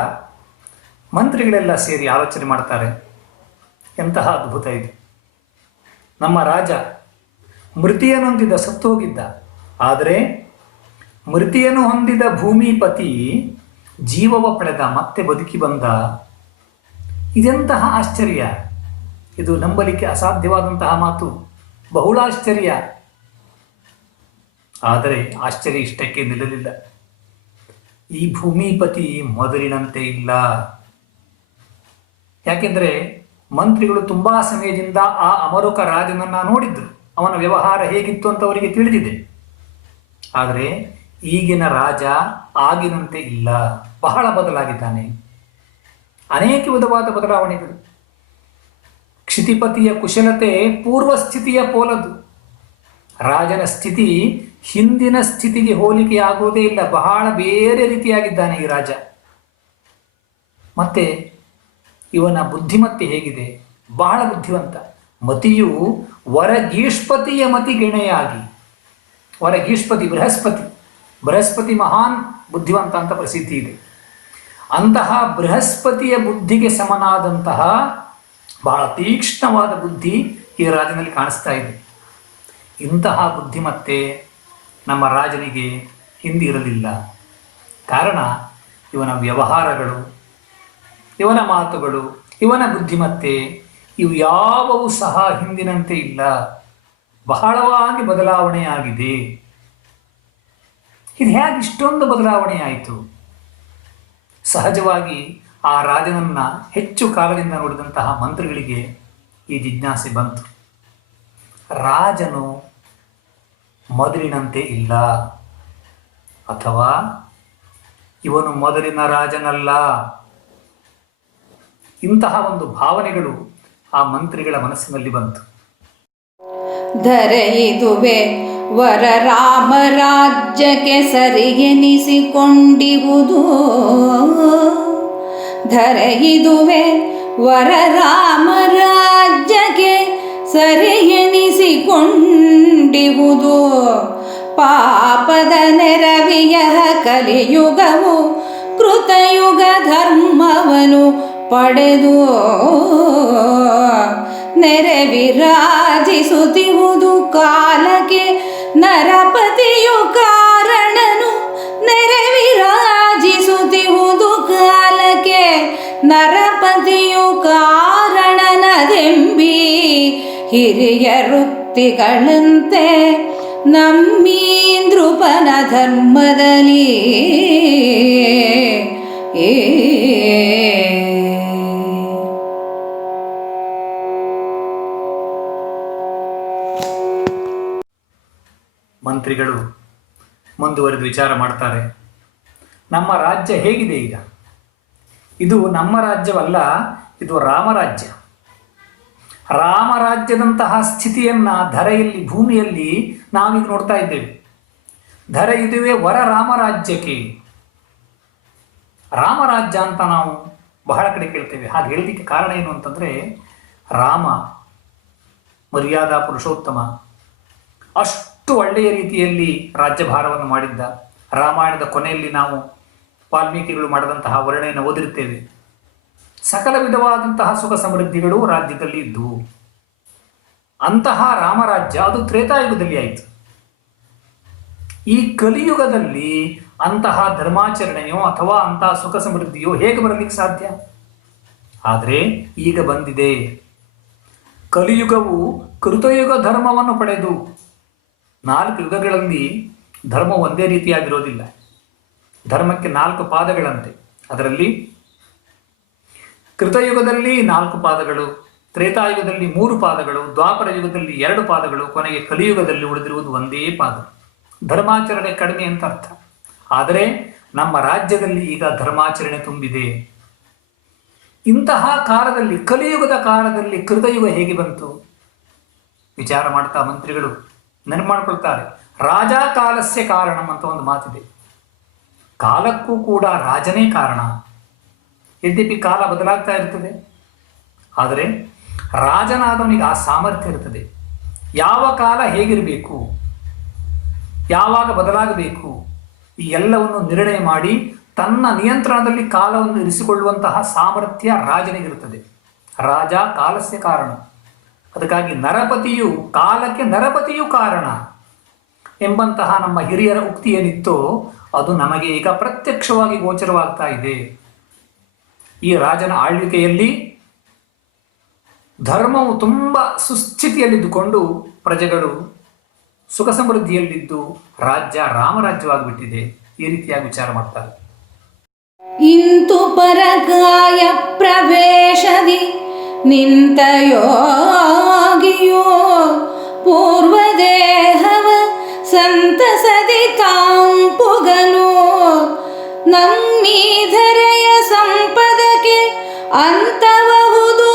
ಮಂತ್ರಿಗಳೆಲ್ಲ ಸೇರಿ ಆಲೋಚನೆ ಮಾಡ್ತಾರೆ, ಎಂತಹ ಅದ್ಭುತ ಇದು. ನಮ್ಮ ರಾಜ ಮೃತಿಯನ್ನು ಹೊಂದಿದ ಸತ್ತು ಹೋಗಿದ್ದ, ಆದರೆ ಮೃತಿಯನ್ನು ಹೊಂದಿದ ಭೂಮಿಪತಿ ಜೀವವ ಪಡೆದ, ಮತ್ತೆ ಬದುಕಿ ಬಂದ. ಇದೆಂತಹ ಆಶ್ಚರ್ಯ! ಇದು ನಂಬಲಿಕ್ಕೆ ಅಸಾಧ್ಯವಾದಂತಹ ಮಾತು, ಬಹುಳಾಶ್ಚರ್ಯ. ಆದರೆ ಆಶ್ಚರ್ಯ ಇಷ್ಟಕ್ಕೆ ನಿಲ್ಲಲಿಲ್ಲ. ಈ ಭೂಮಿಪತಿ ಮೊದಲಿನಂತೆ ಇಲ್ಲ. ಯಾಕೆಂದರೆ ಮಂತ್ರಿಗಳು ತುಂಬ ಸಮಯದಿಂದ ಆ ಅಮರುಕ ರಾಜನನ್ನು ನೋಡಿದ್ರು, ಅವನ ವ್ಯವಹಾರ ಹೇಗಿತ್ತು ಅಂತ ಅವರಿಗೆ ತಿಳಿದಿದೆ. ಆದರೆ ಈಗಿನ ರಾಜ ಆಗಿನಂತೆ ಇಲ್ಲ, ಬಹಳ ಬದಲಾಗಿದ್ದಾನೆ. ಅನೇಕ ವಿಧವಾದ ಬದಲಾವಣೆಗಳು. ಕ್ಷಿತಿಪತಿಯ ಕುಶಲತೆ ಪೂರ್ವಸ್ಥಿತಿಯ ಪೋಲದು. ರಾಜನ ಸ್ಥಿತಿ ಹಿಂದಿನ ಸ್ಥಿತಿಗೆ ಹೋಲಿಕೆ ಆಗುವುದೇ ಇಲ್ಲ, ಬಹಳ ಬೇರೆ ರೀತಿಯಾಗಿದ್ದಾನೆ ಈ ರಾಜ. ಮತ್ತೆ ಇವನ ಬುದ್ಧಿಮತ್ತೆ ಹೇಗಿದೆ? ಬಹಳ ಬುದ್ಧಿವಂತ. ಮತಿಯು ವರಗೀಷ್ಪತಿಯ ಮತಿಗೆಣೆಯಾಗಿ, ವರಗೀಷ್ಪತಿ ಬೃಹಸ್ಪತಿ ಮಹಾನ್ ಬುದ್ಧಿವಂತ ಅಂತ ಪ್ರಸಿದ್ಧಿ ಇದೆ. ಅಂತಹ ಬೃಹಸ್ಪತಿಯ ಬುದ್ಧಿಗೆ ಸಮನಾದಂತಹ ಬಹಳ ತೀಕ್ಷ್ಣವಾದ ಬುದ್ಧಿ ಈ ರಾಜನಲ್ಲಿ ಕಾಣಿಸ್ತಾ ಇದೆ. ಇಂತಹ ಬುದ್ಧಿಮತ್ತೆ ನಮ್ಮ ರಾಜನಿಗೆ ಹಿಂದಿರಲಿಲ್ಲ. ಕಾರಣ ಇವನ ವ್ಯವಹಾರಗಳು, ಇವನ ಮಾತುಗಳು, ಇವನ ಬುದ್ಧಿಮತ್ತೆ ಇವು ಯಾವುವೂ ಸಹ ಹಿಂದಿನಂತೆ ಇಲ್ಲ, ಬಹಳವಾಗಿ ಬದಲಾವಣೆಯಾಗಿದೆ. ಇದು ಹೇಗೆ ಇಷ್ಟೊಂದು ಬದಲಾವಣೆ ಆಯಿತು? ಸಹಜವಾಗಿ ಆ ರಾಜನನ್ನು ಹೆಚ್ಚು ಕಾಲದಿಂದ ನೋಡಿದಂತಹ ಮಂತ್ರಿಗಳಿಗೆ ಈ ಜಿಜ್ಞಾಸೆ ಬಂತು. ರಾಜನು ಮೊದಲಿನಂತೆ ಇಲ್ಲ, ಅಥವಾ ಇವನು ಮೊದಲಿನ ರಾಜನಲ್ಲ. ಇಂತಹ ಒಂದು ಭಾವನೆಗಳು ಆ ಮಂತ್ರಿಗಳ ಮನಸ್ಸಿನಲ್ಲಿ ಬಂತು. ಧರೆಯಿದುವೆ ವರ ರಾಮ ರಾಜ್ಯಕ್ಕೆ ಸರಿಗೆನಿಸಿಕೊಂಡಿರುವುದು. ಧರೆಯಿದುವೆ ವರ ರಾಮ ರಾಜ್ಯಕ್ಕೆ ಸರಿಗೆನಿಸಿಕೊಂಡಿರುವುದು. ಪಾಪದ ನೆರವಿಯ ಕಲಿಯುಗವು ಕೃತಯುಗ ಧರ್ಮವನು ಪಡೆದು ನೆರವಿರಾಜಿಸುತ್ತಿರುವುದು ಕಾಲಕ್ಕೆ ನರಪತಿಯು ಕಾರಣನು. ನೆರವಿರಾಜಿಸುತ್ತಿರುವುದು ಕಾಲಕ್ಕೆ ನರಪತಿಯು ಕಾರಣನದೆಂಬಿ ಹಿರಿಯ ರುಕ್ತಿಗಳಂತೆ ನಮ್ಮೀ ನೃಪನ ಧರ್ಮದಲ್ಲಿ ಮಂತ್ರಿಗಳು ಮುಂದುವರೆದು ವಿಚಾರ ಮಾಡ್ತಾರೆ. ನಮ್ಮ ರಾಜ್ಯ ಹೇಗಿದೆ ಈಗ? ಇದು ನಮ್ಮ ರಾಜ್ಯವಲ್ಲ, ಇದು ರಾಮರಾಜ್ಯ. ರಾಮರಾಜ್ಯದಂತಹ ಸ್ಥಿತಿಯನ್ನು ಧರೆಯಲ್ಲಿ, ಭೂಮಿಯಲ್ಲಿ ನಾವೀಗ ನೋಡ್ತಾ ಇದ್ದೇವೆ. ಧರೆ ಇದುವೇ ವರ ರಾಮರಾಜ್ಯಕ್ಕೆ. ರಾಮರಾಜ್ಯ ಅಂತ ನಾವು ಬಹಳ ಕಡೆ ಕೇಳ್ತೇವೆ. ಹಾಗೆ ಹೇಳಲಿಕ್ಕೆ ಕಾರಣ ಏನು ಅಂತಂದರೆ, ರಾಮ ಮರ್ಯಾದಾ ಪುರುಷೋತ್ತಮ, ಅಷ್ಟು ಒಳ್ಳೆಯ ರೀತಿಯಲ್ಲಿ ರಾಜ್ಯಭಾರವನ್ನು ಮಾಡಿದ್ದ. ರಾಮಾಯಣದ ಕೊನೆಯಲ್ಲಿ ನಾವು ವಾಲ್ಮೀಕಿಗಳು ಮಾಡಿದಂತಹ ವರ್ಣೆಯನ್ನು ಓದಿರುತ್ತೇವೆ. ಸಕಲ ವಿಧವಾದಂತಹ ಸುಖ ಸಮೃದ್ಧಿಗಳು ರಾಜ್ಯದಲ್ಲಿ ಇದ್ದವು. ಅಂತಹ ರಾಮರಾಜ್ಯ ಅದು ತ್ರೇತಾಯುಗದಲ್ಲಿ ಆಯಿತು. ಈ ಕಲಿಯುಗದಲ್ಲಿ ಅಂತಹ ಧರ್ಮಾಚರಣೆಯೋ ಅಥವಾ ಅಂತಹ ಸುಖ ಸಮೃದ್ಧಿಯೋ ಹೇಗೆ ಬರಲಿಕ್ಕೆ ಸಾಧ್ಯ? ಆದರೆ ಈಗ ಬಂದಿದೆ. ಕಲಿಯುಗವು ಕೃತಯುಗ ಧರ್ಮವನ್ನು ಪಡೆದು, 4 ಯುಗಗಳಲ್ಲಿ ಧರ್ಮ ಒಂದೇ ರೀತಿಯಾಗಿರೋದಿಲ್ಲ. ಧರ್ಮಕ್ಕೆ 4 ಪಾದಗಳಂತೆ. ಅದರಲ್ಲಿ ಕೃತಯುಗದಲ್ಲಿ 4 ಪಾದಗಳು, ತ್ರೇತಾಯುಗದಲ್ಲಿ 3 ಪಾದಗಳು, ದ್ವಾಪರ ಯುಗದಲ್ಲಿ 2 ಪಾದಗಳು, ಕೊನೆಗೆ ಕಲಿಯುಗದಲ್ಲಿ ಉಳಿದಿರುವುದು ಒಂದೇ ಪಾದ. ಧರ್ಮಾಚರಣೆ ಕಡಿಮೆ ಅಂತ ಅರ್ಥ. ಆದರೆ ನಮ್ಮ ರಾಜ್ಯದಲ್ಲಿ ಈಗ ಧರ್ಮಾಚರಣೆ ತುಂಬಿದೆ. ಇಂತಹ ಕಾಲದಲ್ಲಿ, ಕಲಿಯುಗದ ಕಾಲದಲ್ಲಿ ಕೃತಯುಗ ಹೇಗೆ ಬಂತು? ವಿಚಾರ ಮಾಡ್ತಾ ಮಂತ್ರಿಗಳು ನೆನಪು ಮಾಡಿಕೊಳ್ತಾರೆ. ರಾಜ ಕಾಲಸ್ಯ ಕಾರಣಂ ಅಂತ ಒಂದು ಮಾತಿದೆ. ಕಾಲಕ್ಕೂ ಕೂಡ ರಾಜನೇ ಕಾರಣ. ಯದ್ಯಪಿ ಕಾಲ ಬದಲಾಗ್ತಾ ಇರ್ತದೆ, ಆದರೆ ರಾಜನಾದವನಿಗೆ ಆ ಸಾಮರ್ಥ್ಯ ಇರ್ತದೆ. ಯಾವ ಕಾಲ ಹೇಗಿರಬೇಕು, ಯಾವಾಗ ಬದಲಾಗಬೇಕು, ಈ ಎಲ್ಲವನ್ನು ನಿರ್ಣಯ ಮಾಡಿ ತನ್ನ ನಿಯಂತ್ರಣದಲ್ಲಿ ಕಾಲವನ್ನು ಇರಿಸಿಕೊಳ್ಳುವಂತಹ ಸಾಮರ್ಥ್ಯ ರಾಜನಿಗಿರುತ್ತದೆ. ರಾಜ ಕಾಲಸ್ಯ ಕಾರಣ. ಅದಕ್ಕಾಗಿ ನರಪತಿಯು ಕಾಲಕ್ಕೆ ನರಪತಿಯು ಕಾರಣ ಎಂಬಂತಹ ನಮ್ಮ ಹಿರಿಯರ ಉಕ್ತಿ ಏನಿತ್ತೋ ಅದು ನಮಗೆ ಈಗ ಪ್ರತ್ಯಕ್ಷವಾಗಿ ಗೋಚರವಾಗ್ತಾ ಇದೆ. ಈ ರಾಜನ ಆಳ್ವಿಕೆಯಲ್ಲಿ ಧರ್ಮವು ತುಂಬ ಸುಸ್ಥಿತಿಯಲ್ಲಿದ್ದುಕೊಂಡು ಪ್ರಜೆಗಳು ಸುಖ ಸಮೃದ್ಧಿಯಲ್ಲಿದ್ದು ರಾಜ್ಯ ರಾಮರಾಜ್ಯವಾಗಿಬಿಟ್ಟಿದೆ. ಈ ರೀತಿಯಾಗಿ ವಿಚಾರ ಮಾಡ್ತಾರೆ. ಇಂತು ಪರಕಾಯ ಪ್ರವೇಶದಿ ನಿಂತ ಯೋಗಿಯೋ ಪೂರ್ವದೇಹವ ಸಂತಸದಿ ತಾಂಪುಗನು ನಮ್ಮೀಧರೆಯ ಸಂಪದಕ್ಕೆ ಅಂತಬಹುದು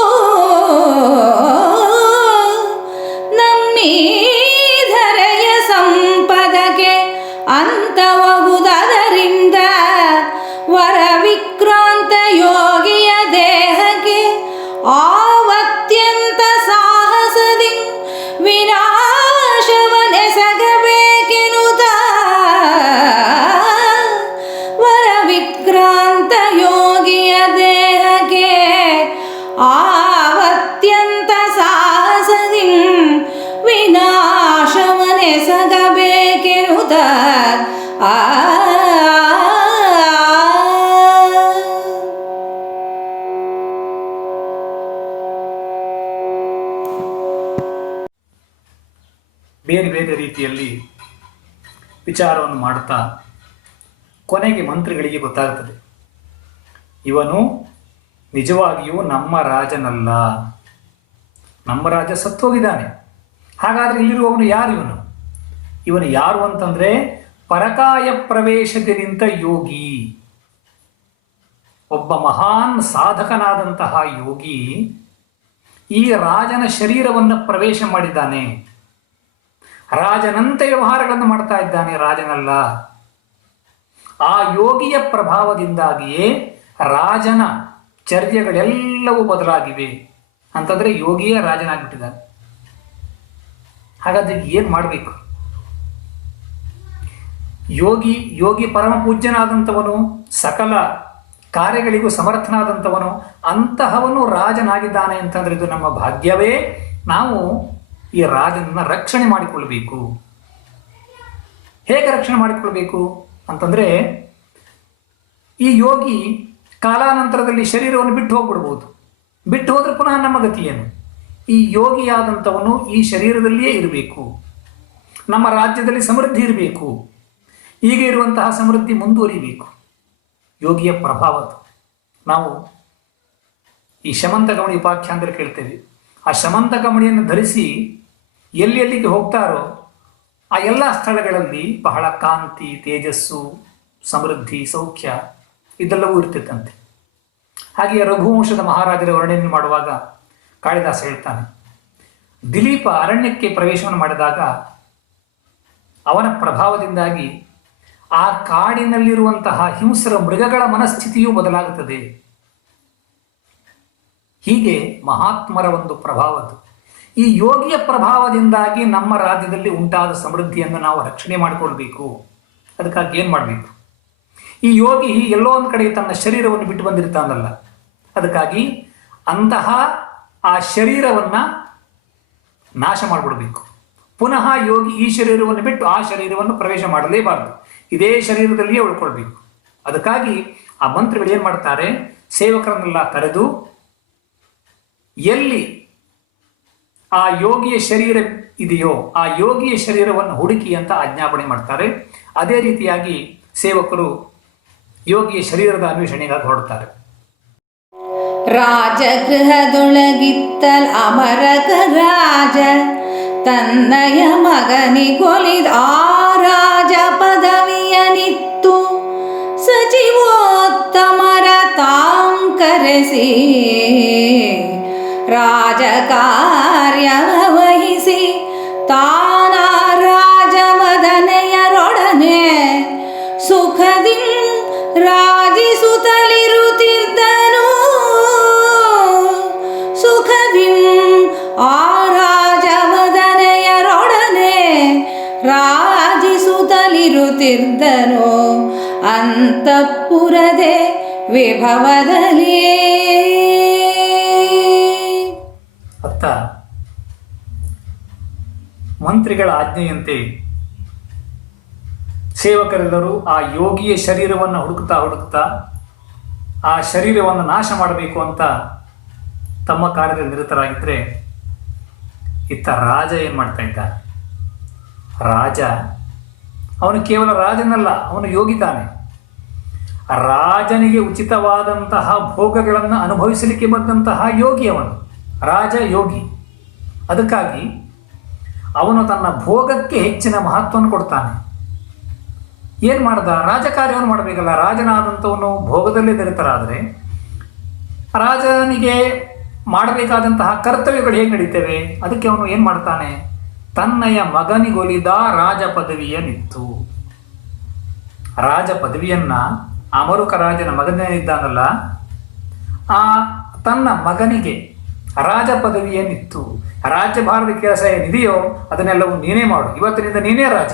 ನಮ್ಮೀಧರೆಯ ಸಂಪದಕ್ಕೆ ಅಂತಬಹುದರಿಂದ ವರ ವಿಕ್ರಾಂತ ಯೋಗಿಯ ದೇಹಕ್ಕೆ ಆವತ್ಯಂತ ಸಾಹಸದಿ ವಿನಾಶವನೆಸಗಬೇಕೆನುತ ವರ ವಿಕ್ರಾಂತ ಯೋಗಿಯ ದೇಹಕ್ಕೆ ಆವತ್ಯಂತ ಸಾಹಸದಿ ವಿನಾಶವನೆಸಗಬೇಕೆನುತ ಬೇರೆ ಬೇರೆ ರೀತಿಯಲ್ಲಿ ವಿಚಾರವನ್ನು ಮಾಡುತ್ತಾ ಕೊನೆಗೆ ಮಂತ್ರಿಗಳಿಗೆ ಗೊತ್ತಾಗ್ತದೆ, ಇವನು ನಿಜವಾಗಿಯೂ ನಮ್ಮ ರಾಜನಲ್ಲ, ನಮ್ಮ ರಾಜ ಸತ್ತೋಗಿದ್ದಾನೆ. ಹಾಗಾದರೆ ಇಲ್ಲಿರುವವನು ಯಾರು? ಇವನು ಯಾರು ಅಂತಂದರೆ ಪರಕಾಯ ಪ್ರವೇಶದಿ ನಿಂತ ಯೋಗಿ, ಒಬ್ಬ ಮಹಾನ್ ಸಾಧಕನಾದಂತಹ ಯೋಗಿ ಈ ರಾಜನ ಶರೀರವನ್ನು ಪ್ರವೇಶ ಮಾಡಿದ್ದಾನೆ. ರಾಜನಂತೆ ವ್ಯವಹಾರಗಳನ್ನು ಮಾಡ್ತಾ ಇದ್ದಾನೆ, ರಾಜನಲ್ಲ. ಆ ಯೋಗಿಯ ಪ್ರಭಾವದಿಂದಾಗಿಯೇ ರಾಜನ ಚರ್ಯಗಳೆಲ್ಲವೂ ಬದಲಾಗಿವೆ. ಅಂತಂದರೆ ಯೋಗಿಯೇ ರಾಜನಾಗ್ಬಿಟ್ಟಿದ್ದಾನೆ. ಹಾಗಾದ್ರೆ ಏನು ಮಾಡಬೇಕು? ಯೋಗಿ ಪರಮ ಪೂಜ್ಯನಾದಂಥವನು, ಸಕಲ ಕಾರ್ಯಗಳಿಗೂ ಸಮರ್ಥನಾದಂಥವನು, ಅಂತಹವನು ರಾಜನಾಗಿದ್ದಾನೆ ಅಂತಂದರೆ ಇದು ನಮ್ಮ ಭಾಗ್ಯವೇ. ನಾವು ಈ ರಾಜನನ್ನು ರಕ್ಷಣೆ ಮಾಡಿಕೊಳ್ಬೇಕು. ಹೇಗೆ ರಕ್ಷಣೆ ಮಾಡಿಕೊಳ್ಬೇಕು ಅಂತಂದರೆ, ಈ ಯೋಗಿ ಕಾಲಾನಂತರದಲ್ಲಿ ಶರೀರವನ್ನು ಬಿಟ್ಟು ಹೋಗ್ಬಿಡ್ಬೋದು. ಬಿಟ್ಟು ಹೋದರೆ ಪುನಃ ನಮ್ಮ ಗತಿ ಏನು? ಈ ಯೋಗಿಯಾದಂಥವನು ಈ ಶರೀರದಲ್ಲಿಯೇ ಇರಬೇಕು. ನಮ್ಮ ರಾಜ್ಯದಲ್ಲಿ ಸಮೃದ್ಧಿ ಇರಬೇಕು. ಈಗ ಇರುವಂತಹ ಸಮೃದ್ಧಿ ಮುಂದುವರಿಬೇಕು. ಯೋಗಿಯ ಪ್ರಭಾವ. ನಾವು ಈ ಶಮಂತಕಮಣಿ ಉಪಾಖ್ಯಾನ ಅಂದರೆ ಕೇಳ್ತೇವೆ. ಆ ಶಮಂತಕಮಣಿಯನ್ನು ಧರಿಸಿ ಎಲ್ಲೆಲ್ಲಿಗೆ ಹೋಗ್ತಾರೋ ಆ ಎಲ್ಲ ಸ್ಥಳಗಳಲ್ಲಿ ಬಹಳ ಕಾಂತಿ, ತೇಜಸ್ಸು, ಸಮೃದ್ಧಿ, ಸೌಖ್ಯ ಇದೆಲ್ಲವೂ ಇರ್ತಿತ್ತಂತೆ. ಹಾಗೆಯೇ ರಘುವಂಶದ ಮಹಾರಾಜರ ವರ್ಣನೆ ಮಾಡುವಾಗ ಕಾಳಿದಾಸ ಹೇಳ್ತಾನೆ, ದಿಲೀಪ ಅರಣ್ಯಕ್ಕೆ ಪ್ರವೇಶವನ್ನು ಮಾಡಿದಾಗ ಅವನ ಪ್ರಭಾವದಿಂದಾಗಿ ಆ ಕಾಡಿನಲ್ಲಿರುವಂತಹ ಹಿಂಸ್ರ ಮೃಗಗಳ ಮನಸ್ಥಿತಿಯೂ ಬದಲಾಗುತ್ತದೆ. ಹೀಗೆ ಮಹಾತ್ಮರ ಒಂದು ಪ್ರಭಾವದ್ದು. ಈ ಯೋಗಿಯ ಪ್ರಭಾವದಿಂದಾಗಿ ನಮ್ಮ ರಾಜ್ಯದಲ್ಲಿ ಉಂಟಾದ ಸಮೃದ್ಧಿಯನ್ನು ನಾವು ರಕ್ಷಣೆ ಮಾಡಿಕೊಳ್ಬೇಕು. ಅದಕ್ಕಾಗಿ ಏನು ಮಾಡಬೇಕು? ಈ ಯೋಗಿ ಎಲ್ಲೋ ಒಂದು ಕಡೆ ತನ್ನ ಶರೀರವನ್ನು ಬಿಟ್ಟು ಬಂದಿರ್ತಾನಲ್ಲ, ಅದಕ್ಕಾಗಿ ಅಂತಹ ಆ ಶರೀರವನ್ನು ನಾಶ ಮಾಡಿಬಿಡಬೇಕು. ಪುನಃ ಯೋಗಿ ಈ ಶರೀರವನ್ನು ಬಿಟ್ಟು ಆ ಶರೀರವನ್ನು ಪ್ರವೇಶ ಮಾಡಲೇಬಾರದು, ಇದೇ ಶರೀರದಲ್ಲಿಯೇ ಉಳ್ಕೊಳ್ಬೇಕು. ಅದಕ್ಕಾಗಿ ಆ ಮಂತ್ರಿಗಳು ಏನು ಮಾಡ್ತಾರೆ, ಸೇವಕರನ್ನೆಲ್ಲ ಕರೆದು ಎಲ್ಲಿ ಆ ಯೋಗಿಯ ಶರೀರ ಇದೆಯೋ ಆ ಯೋಗಿಯ ಶರೀರವನ್ನು ಹುಡುಕಿ ಅಂತ ಆಜ್ಞಾಪನೆ ಮಾಡ್ತಾರೆ. ಅದೇ ರೀತಿಯಾಗಿ ಸೇವಕರು ಯೋಗಿಯ ಶರೀರದ ಅನ್ವೇಷಣೆಗಾಗಿ ಹೊರಡ್ತಾರೆ. ರಾಜಗೃಹದೊಳಗಿತ್ತಲ್ ಅಮರಕ ರಾಜ ತನ್ನಯ ಮಗನಿಗೊಲಿದ ಆ ರಾಜ ಪದವಿಯನಿತ್ತು ಸಚಿವೋತ್ತಮರ ತಾಂ ಕರೆಸಿ ರಾಜ ಕಾರ್ಯವ ವಹಿಸಿ ತಾನ ರಾಜಮದನೆಯರೊಡನೆ ಸುಖದಿ ರಾಜಿಸುತ್ತಲಿರುತ್ತಿದ್ದನು. ಸುಖದಿಂ ಆ ರಾಜಮದನೆಯರೊಡನೆ ರಾಜಿಸುತ್ತಲಿರುತ್ತಿದ್ದನು ಅಂತಃಪುರದೆ ವಿಭವದಲ್ಲಿ. ಅತ್ತ ಮಂತ್ರಿಗಳ ಆಜ್ಞೆಯಂತೆ ಸೇವಕರೆಲ್ಲರೂ ಆ ಯೋಗಿಯ ಶರೀರವನ್ನು ಹುಡುಕ್ತಾ ಆ ಶರೀರವನ್ನು ನಾಶ ಮಾಡಬೇಕು ಅಂತ ತಮ್ಮ ಕಾರ್ಯದಲ್ಲಿ ನಿರತರಾಗಿದ್ದರೆ, ಇತ್ತ ರಾಜ ಏನು ಮಾಡ್ತಾ ಇದ್ದ? ರಾಜ ಅವನು ಕೇವಲ ರಾಜನಲ್ಲ, ಅವನು ಯೋಗಿ ತಾನೆ. ರಾಜನಿಗೆ ಉಚಿತವಾದಂತಹ ಭೋಗಗಳನ್ನು ಅನುಭವಿಸಲಿಕ್ಕೆ ಬಂದಂತಹ ಯೋಗಿ ಅವನು, ರಾಜ ಯೋಗಿ. ಅದಕ್ಕಾಗಿ ಅವನು ತನ್ನ ಭೋಗಕ್ಕೆ ಹೆಚ್ಚಿನ ಮಹತ್ವವನ್ನು ಕೊಡ್ತಾನೆ. ಏನು ಮಾಡ್ದ? ರಾಜಕಾರ್ಯವನ್ನು ಮಾಡಬೇಕಲ್ಲ. ರಾಜನಾದಂಥವನು ಭೋಗದಲ್ಲೇ ನಿರತರಾದರೆ ರಾಜನಿಗೆ ಮಾಡಬೇಕಾದಂತಹ ಕರ್ತವ್ಯಗಳು ಹೇಗೆ ನಡೀತೇವೆ? ಅದಕ್ಕೆ ಅವನು ಏನು ಮಾಡ್ತಾನೆ? ತನ್ನಯ ಮಗನಿಗೊಲಿದ ರಾಜ ಪದವಿಯನ್ನಿತ್ತು. ರಾಜ ಪದವಿಯನ್ನ ಅಮರುಕ ರಾಜನ ಮಗನಿದ್ದಾನಲ್ಲ, ಆ ತನ್ನ ಮಗನಿಗೆ ರಾಜ ಪದವಿಯನ್ನಿತ್ತು. ರಾಜ್ಯಭಾರದ ಕೆಲಸ ಏನಿದೆಯೋ ಅದನ್ನೆಲ್ಲವೂ ನೀನೇ ಮಾಡು, ಇವತ್ತಿನಿಂದ ನೀನೇ ರಾಜ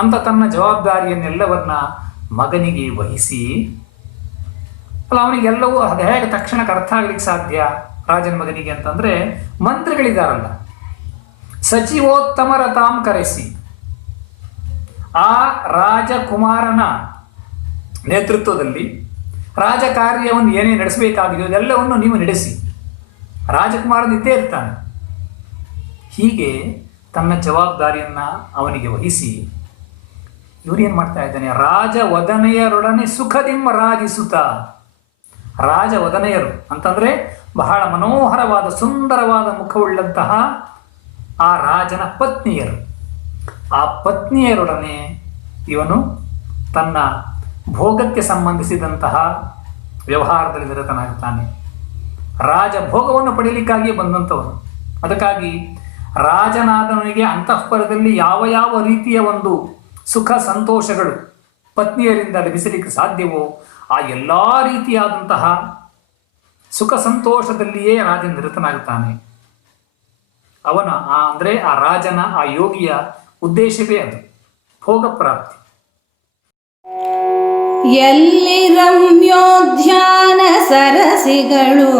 ಅಂತ ತನ್ನ ಜವಾಬ್ದಾರಿಯನ್ನೆಲ್ಲವನ್ನ ಮಗನಿಗೆ ವಹಿಸಿ, ಅಲ್ಲ ಅವನಿಗೆಲ್ಲವೂ ಅದು ಹೇಗೆ ತಕ್ಷಣಕ್ಕೆ ಅರ್ಥ ಆಗ್ಲಿಕ್ಕೆ ಸಾಧ್ಯ ರಾಜನ ಮಗನಿಗೆ ಅಂತಂದರೆ, ಮಂತ್ರಿಗಳಿದ್ದಾರಲ್ಲ, ಸಚಿವೋತ್ತಮರ ತಾಂ ಕರೆಸಿ ಆ ರಾಜಕುಮಾರನ ನೇತೃತ್ವದಲ್ಲಿ ರಾಜ ಕಾರ್ಯವನ್ನು ಏನೇ ನಡೆಸಬೇಕಾಗಿದೆಯೋ ಅದೆಲ್ಲವನ್ನು ನೀವು ನಡೆಸಿ. ರಾಜಕುಮಾರನಿದ್ದೇ ಇರ್ತಾನೆ. ಹೀಗೆ ತನ್ನ ಜವಾಬ್ದಾರಿಯನ್ನು ಅವನಿಗೆ ವಹಿಸಿ ಇವರೇನು ಮಾಡ್ತಾ ಇದ್ದಾನೆ? ರಾಜವದನೆಯರೊಡನೆ ಸುಖದಿಮ್ಮ ರಾಜಿಸುತ್ತ. ರಾಜವದನೆಯರು ಅಂತಂದರೆ ಬಹಳ ಮನೋಹರವಾದ ಸುಂದರವಾದ ಮುಖವುಳ್ಳಂತಹ ಆ ರಾಜನ ಪತ್ನಿಯರು. ಆ ಪತ್ನಿಯರೊಡನೆ ಇವನು ತನ್ನ ಭೋಗಕ್ಕೆ ಸಂಬಂಧಿಸಿದಂತಹ ವ್ಯವಹಾರದಲ್ಲಿ ನಿರತನಾಗುತ್ತಾನೆ. ರಾಜ ಭೋಗವನ್ನು ಪಡೆಯಲಿಕ್ಕಾಗಿಯೇ ಬಂದಂಥವನು. ಅದಕ್ಕಾಗಿ ರಾಜನಾದವನಿಗೆ ಅಂತಃಪುರದಲ್ಲಿ ಯಾವ ಯಾವ ರೀತಿಯ ಒಂದು ಸುಖ ಸಂತೋಷಗಳು ಪತ್ನಿಯರಿಂದ ಲಭಿಸಲಿಕ್ಕೆ ಸಾಧ್ಯವೋ ಆ ಎಲ್ಲ ರೀತಿಯಾದಂತಹ ಸುಖ ಸಂತೋಷದಲ್ಲಿಯೇ ರಾಜ ನಿರತನಾಗುತ್ತಾನೆ. ಅವನ ಅಂದರೆ ಆ ರಾಜನ ಆ ಯೋಗಿಯ ಉದ್ದೇಶವೇ ಅದು, ಭೋಗ ಪ್ರಾಪ್ತಿ. ಎಲ್ಲಿ ರಮ್ಯೋದ್ಯಾನ ಸರಸಿಗಳು,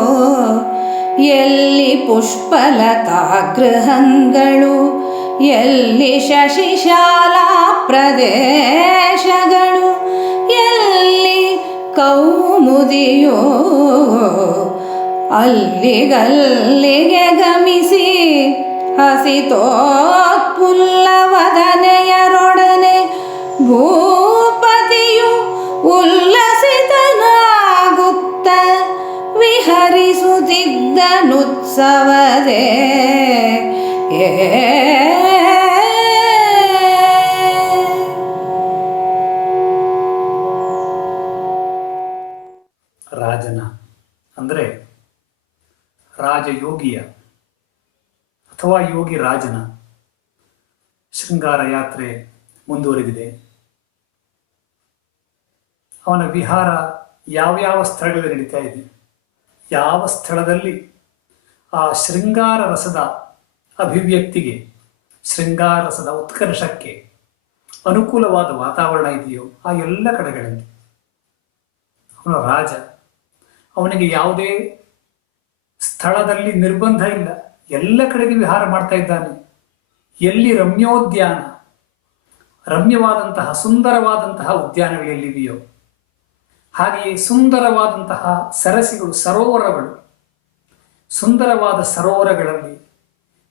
ಎಲ್ಲಿ ಪುಷ್ಪಲತಾ ಗೃಹಗಳು, ಎಲ್ಲಿ ಶಶಿಶಾಲಾ ಪ್ರದೇಶಗಳು, ಎಲ್ಲಿ ಕೌಮುದಿಯೋ ಅಲ್ಲಿಗಲ್ಲಿಗೆ ಗಮಿಸಿ ಹಸಿತೋತ್ಪುಲ್ಲವದನೆಯರೊಡನೆ ಭೂಪತಿಯು ಉಲ್ಲಸಿತನಾಗುತ್ತ ವಿಹರಿಸುತ್ತಿದ್ದನುತ್ಸವದೇ. ರಾಜನ ಅಂದರೆ ರಾಜಯೋಗಿಯ ಅಥವಾ ಯೋಗಿ ರಾಜನ ಶೃಂಗಾರ ಯಾತ್ರೆ ಮುಂದುವರೆದಿದೆ. ಅವನ ವಿಹಾರ ಯಾವ್ಯಾವ ಸ್ಥಳಗಳಲ್ಲಿ ನಡೀತಾ ಇದೆ, ಯಾವ ಸ್ಥಳದಲ್ಲಿ ಆ ಶೃಂಗಾರ ರಸದ ಅಭಿವ್ಯಕ್ತಿಗೆ, ಶೃಂಗಾರ ರಸದ ಉತ್ಕರ್ಷಕ್ಕೆ ಅನುಕೂಲವಾದ ವಾತಾವರಣ ಇದೆಯೋ ಆ ಎಲ್ಲ ಕಡೆಗಳಲ್ಲಿ ಅವನು ರಾಜ. ಅವನಿಗೆ ಯಾವುದೇ ಸ್ಥಳದಲ್ಲಿ ನಿರ್ಬಂಧ ಇಲ್ಲ, ಎಲ್ಲ ಕಡೆಗೆ ವಿಹಾರ ಮಾಡ್ತಾ ಇದ್ದಾನೆ. ಎಲ್ಲಿ ರಮ್ಯೋದ್ಯಾನ, ರಮ್ಯವಾದಂತಹ ಸುಂದರವಾದಂತಹ ಉದ್ಯಾನಗಳು ಎಲ್ಲಿವೆಯೋ, ಹಾಗೆಯೇ ಸುಂದರವಾದಂತಹ ಸರಸಿಗಳು, ಸರೋವರಗಳು, ಸುಂದರವಾದ ಸರೋವರಗಳಲ್ಲಿ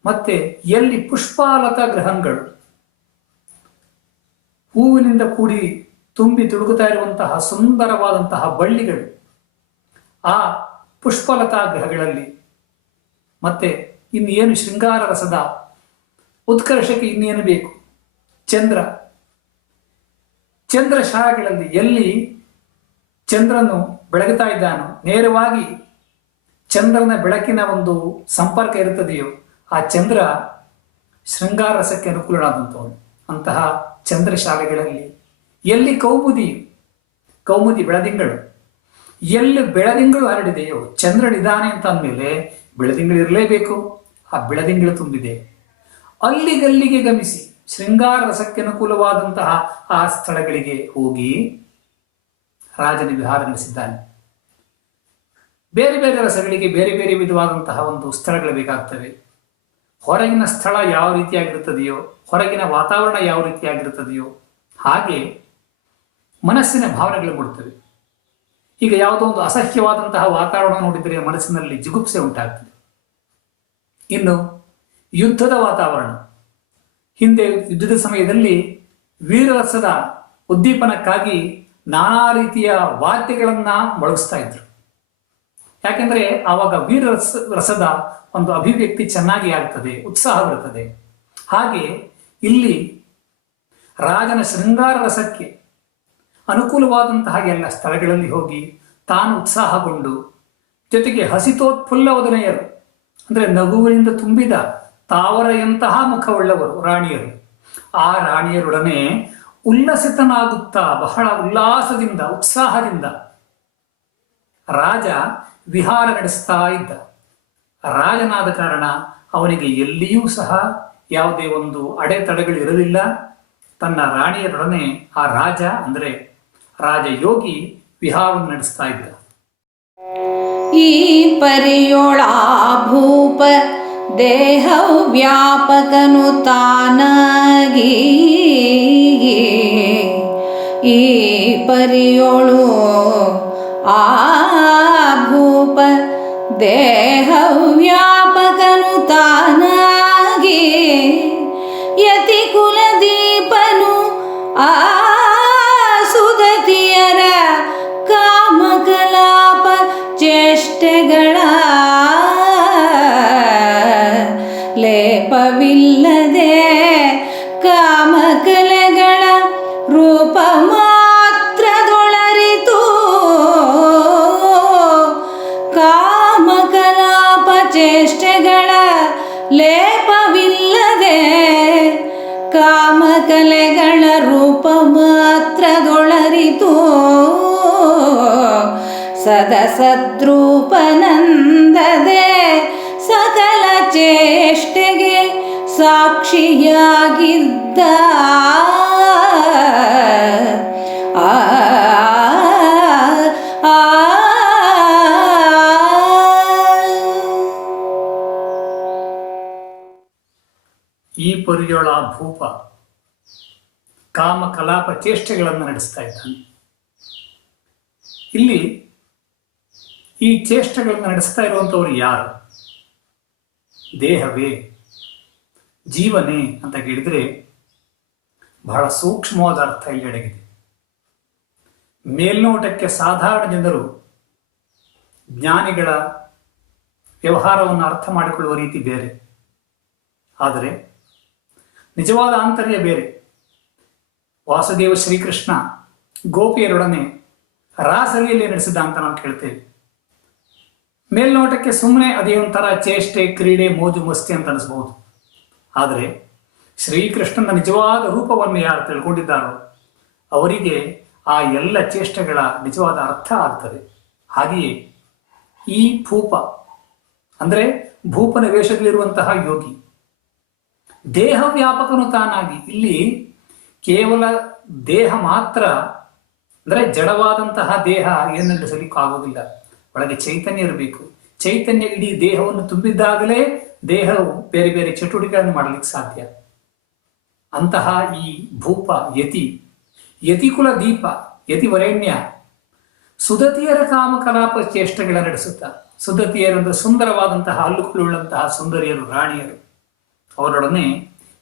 ಮತ್ತೆ ಎಲ್ಲಿ ಪುಷ್ಪಾಲತಾ ಗೃಹಗಳು, ಹೂವಿನಿಂದ ಕೂಡಿ ತುಂಬಿ ತುಳುಕುತ್ತಾ ಇರುವಂತಹ ಸುಂದರವಾದಂತಹ ಬಳ್ಳಿಗಳು, ಆ ಪುಷ್ಪಲತಾ ಗೃಹಗಳಲ್ಲಿ ಮತ್ತೆ ಇನ್ನೇನು ಶೃಂಗಾರ ರಸದ ಉತ್ಕರ್ಷಕ್ಕೆ ಇನ್ನೇನು ಬೇಕು, ಚಂದ್ರಶಾಲೆಗಳಲ್ಲಿ ಎಲ್ಲಿ ಚಂದ್ರನು ಬೆಳಗುತ್ತಾ ಇದ್ದಾನೋ, ನೇರವಾಗಿ ಚಂದ್ರನ ಬೆಳಕಿನ ಒಂದು ಸಂಪರ್ಕ ಇರುತ್ತದೆಯೋ, ಆ ಚಂದ್ರ ಶೃಂಗಾರ ರಸಕ್ಕೆ ಅನುಕೂಲನಾದಂಥವನು. ಅಂತಹ ಚಂದ್ರಶಾಲೆಗಳಲ್ಲಿ ಎಲ್ಲಿ ಕೌಮುದಿ ಬೆಳದಿಂಗಳು, ಎಲ್ಲಿ ಬೆಳದಿಂಗಳು ಹರಡಿದೆಯೋ, ಚಂದ್ರನಿದ್ದಾನೆ ಅಂತ ಅಂದಮೇಲೆ ಬೆಳದಿಂಗಳು ಇರಲೇಬೇಕು. ಆ ಬೆಳದಿಂಗಳು ತುಂಬಿದೆ. ಅಲ್ಲಿಗಲ್ಲಿಗೆ ಗಮಿಸಿ ಶೃಂಗಾರ ರಸಕ್ಕೆ ಅನುಕೂಲವಾದಂತಹ ಆ ಸ್ಥಳಗಳಿಗೆ ಹೋಗಿ ರಾಜನ ವಿಹಾರ ನಡೆಸಿದ್ದಾನೆ. ಬೇರೆ ಬೇರೆ ರಸಗಳಿಗೆ ಬೇರೆ ಬೇರೆ ವಿಧವಾದಂತಹ ಒಂದು ಸ್ಥಳಗಳು ಬೇಕಾಗ್ತವೆ. ಹೊರಗಿನ ಸ್ಥಳ ಯಾವ ರೀತಿಯಾಗಿರುತ್ತದೆಯೋ, ಹೊರಗಿನ ವಾತಾವರಣ ಯಾವ ರೀತಿಯಾಗಿರುತ್ತದೆಯೋ ಹಾಗೆ ಮನಸ್ಸಿನ ಭಾವನೆಗಳು ಮೂಡುತ್ತವೆ. ಈಗ ಯಾವುದೋ ಒಂದು ಅಸಹ್ಯವಾದಂತಹ ವಾತಾವರಣ ನೋಡಿದರೆ ಮನಸ್ಸಿನಲ್ಲಿ ಜಿಗುಪ್ಸೆ ಉಂಟಾಗ್ತದೆ. ಇನ್ನು ಯುದ್ಧದ ವಾತಾವರಣ, ಹಿಂದೆ ಯುದ್ಧದ ಸಮಯದಲ್ಲಿ ವೀರರಸದ ಉದ್ದೀಪನಕ್ಕಾಗಿ ನಾನಾ ರೀತಿಯ ವಾದ್ಯಗಳನ್ನ ಬಳಸ್ತಾ ಇದ್ರು. ಯಾಕೆಂದ್ರೆ ಆವಾಗ ರಸದ ಒಂದು ಅಭಿವ್ಯಕ್ತಿ ಚೆನ್ನಾಗಿ ಆಗ್ತದೆ, ಉತ್ಸಾಹ ಬರುತ್ತದೆ. ಹಾಗೆ ಇಲ್ಲಿ ರಾಜನ ಶೃಂಗಾರ ರಸಕ್ಕೆ ಅನುಕೂಲವಾದಂತಹ ಎಲ್ಲ ಸ್ಥಳಗಳಲ್ಲಿ ಹೋಗಿ ತಾನು ಉತ್ಸಾಹಗೊಂಡು, ಜೊತೆಗೆ ಹಸಿತೋತ್ಫುಲ್ಲವದನೆಯರು ಅಂದರೆ ನಗುವಿನಿಂದ ತುಂಬಿದ ತಾವರೆಯಂತಹ ಮುಖವುಳ್ಳವರು ರಾಣಿಯರು, ಆ ರಾಣಿಯರೊಡನೆ ಉಲ್ಲಸಿತನಾಗುತ್ತಾ ಬಹಳ ಉಲ್ಲಾಸದಿಂದ ಉತ್ಸಾಹದಿಂದ ರಾಜ ವಿಹಾರ ನಡೆಸ್ತಾ ಇದ್ದ. ರಾಜನಾದ ಕಾರಣ ಅವನಿಗೆ ಎಲ್ಲಿಯೂ ಸಹ ಯಾವುದೇ ಒಂದು ಅಡೆತಡೆಗಳು ಇರಲಿಲ್ಲ. ತನ್ನ ರಾಣಿಯರೊಡನೆ ಆ ರಾಜ ಅಂದರೆ ರಾಜಯೋಗಿ ವಿಹಾರವನ್ನು ನಡೆಸ್ತಾ ಇದ್ದ. ಈ ಪರಿಯೊಳ ಭೂಪ ದೇಹ ವ್ಯಾಪಕನು ತಾನಾಗಿ, ಈ ಪರಿಯೊಳು ಆ ಭೂಪ ದೇಹ ವ್ಯಾಪಕನು ತಾನಾಗಿ, ಯತಿ ಕುಲದೀಪನು ಆ ಸುದತಿಯರ ಕಾಮಕಲಾಪ ಚೇಷ್ಟೆಗಳ ಲೇಪವಿಲ್ಲದೆ ಕಾಮಕಲೆಗಳ ರೂಪ ಮಾತ್ರದೊಳರಿತು, ಕಾಮಕಲಾಪ ಚೇಷ್ಟೆಗಳ ಲೇಪವಿಲ್ಲದೆ ಕಾಮಕಲೆಗಳ ರೂಪ ಮಾತ್ರದೊಳರಿತು, ಸದಸದ್ರೂಪನಂದದೆ ಸಕಲ ಚೇಷ್ಟೆಗೆ ಸಾಕ್ಷಿಯಾಗಿದ್ದ. ಆ ಈ ಪರಿಯೊಳ ಭೂಪ ಕಾಮ ಕಲಾಪ ಚೇಷ್ಟೆಗಳನ್ನು ನಡೆಸ್ತಾ ಇದ್ದಾನೆ. ಇಲ್ಲಿ ಈ ಚೇಷ್ಟೆಗಳನ್ನು ನಡೆಸ್ತಾ ಇರುವಂಥವ್ರು ಯಾರು? ದೇಹವೇ, ಜೀವನೇ ಅಂತ ಕೇಳಿದರೆ ಬಹಳ ಸೂಕ್ಷ್ಮವಾದ ಅರ್ಥ ಇಲ್ಲಿ ಅಡಗಿದೆ. ಮೇಲ್ನೋಟಕ್ಕೆ ಸಾಧಾರಣ ಜನರು ಜ್ಞಾನಿಗಳ ವ್ಯವಹಾರವನ್ನು ಅರ್ಥ ಮಾಡಿಕೊಳ್ಳುವ ರೀತಿ ಬೇರೆ, ಆದರೆ ನಿಜವಾದ ಆಂತರ್ಯ ಬೇರೆ. ವಾಸುದೇವ ಶ್ರೀಕೃಷ್ಣ ಗೋಪಿಯರೊಡನೆ ರಾಸಲೀಲೆ ನಡೆಸಿದ ಅಂತ ನಾವು ಕೇಳ್ತೇವೆ. ಮೇಲ್ನೋಟಕ್ಕೆ ಸುಮ್ಮನೆ ಅದೇ ಒಂಥರ ಚೇಷ್ಟೆ, ಕ್ರೀಡೆ, ಮೋಜು ಮಸ್ತಿ ಅಂತ ಅನಿಸ್ಬಹುದು. ಆದರೆ ಶ್ರೀಕೃಷ್ಣನ ನಿಜವಾದ ರೂಪವನ್ನು ಯಾರು ತಿಳ್ಕೊಂಡಿದ್ದಾರೋ ಅವರಿಗೆ ಆ ಎಲ್ಲ ಚೇಷ್ಟೆಗಳ ನಿಜವಾದ ಅರ್ಥ ಆಗ್ತದೆ. ಹಾಗೆಯೇ ಈ ಭೂಪ ಅಂದರೆ ಭೂಪನ ವೇಷದಲ್ಲಿರುವಂತಹ ಯೋಗಿ ದೇಹ ವ್ಯಾಪಕನು ತಾನಾಗಿ, ಇಲ್ಲಿ ಕೇವಲ ದೇಹ ಮಾತ್ರ ಅಂದರೆ ಜಡವಾದಂತಹ ದೇಹ ಏನು ನಡೆಸಲಿಕ್ಕಾಗೋದಿಲ್ಲ. ಒಳಗೆ ಚೈತನ್ಯ ಇರಬೇಕು. ಚೈತನ್ಯ ಇಡೀ ದೇಹವನ್ನು ತುಂಬಿದ್ದಾಗಲೇ ದೇಹವು ಬೇರೆ ಬೇರೆ ಚಟುವಟಿಕೆಗಳನ್ನು ಮಾಡಲಿಕ್ಕೆ ಸಾಧ್ಯ. ಅಂತಹ ಈ ಭೂಪ ಯತಿಕುಲ ದೀಪ ಯತಿವರೇಣ್ಯ ಸುದತಿಯರ ಕಾಮಕಲಾಪ ಚೇಷ್ಟೆಗಳ ನಡೆಸುತ್ತಾ, ಸುದತಿಯರೆಂದು ಸುಂದರವಾದಂತಹ ಹಲ್ಲುಕುಳ್ಳುಳ್ಳಂತಹ ಸುಂದರಿಯರು, ರಾಣಿಯರು, ಅವರೊಡನೆ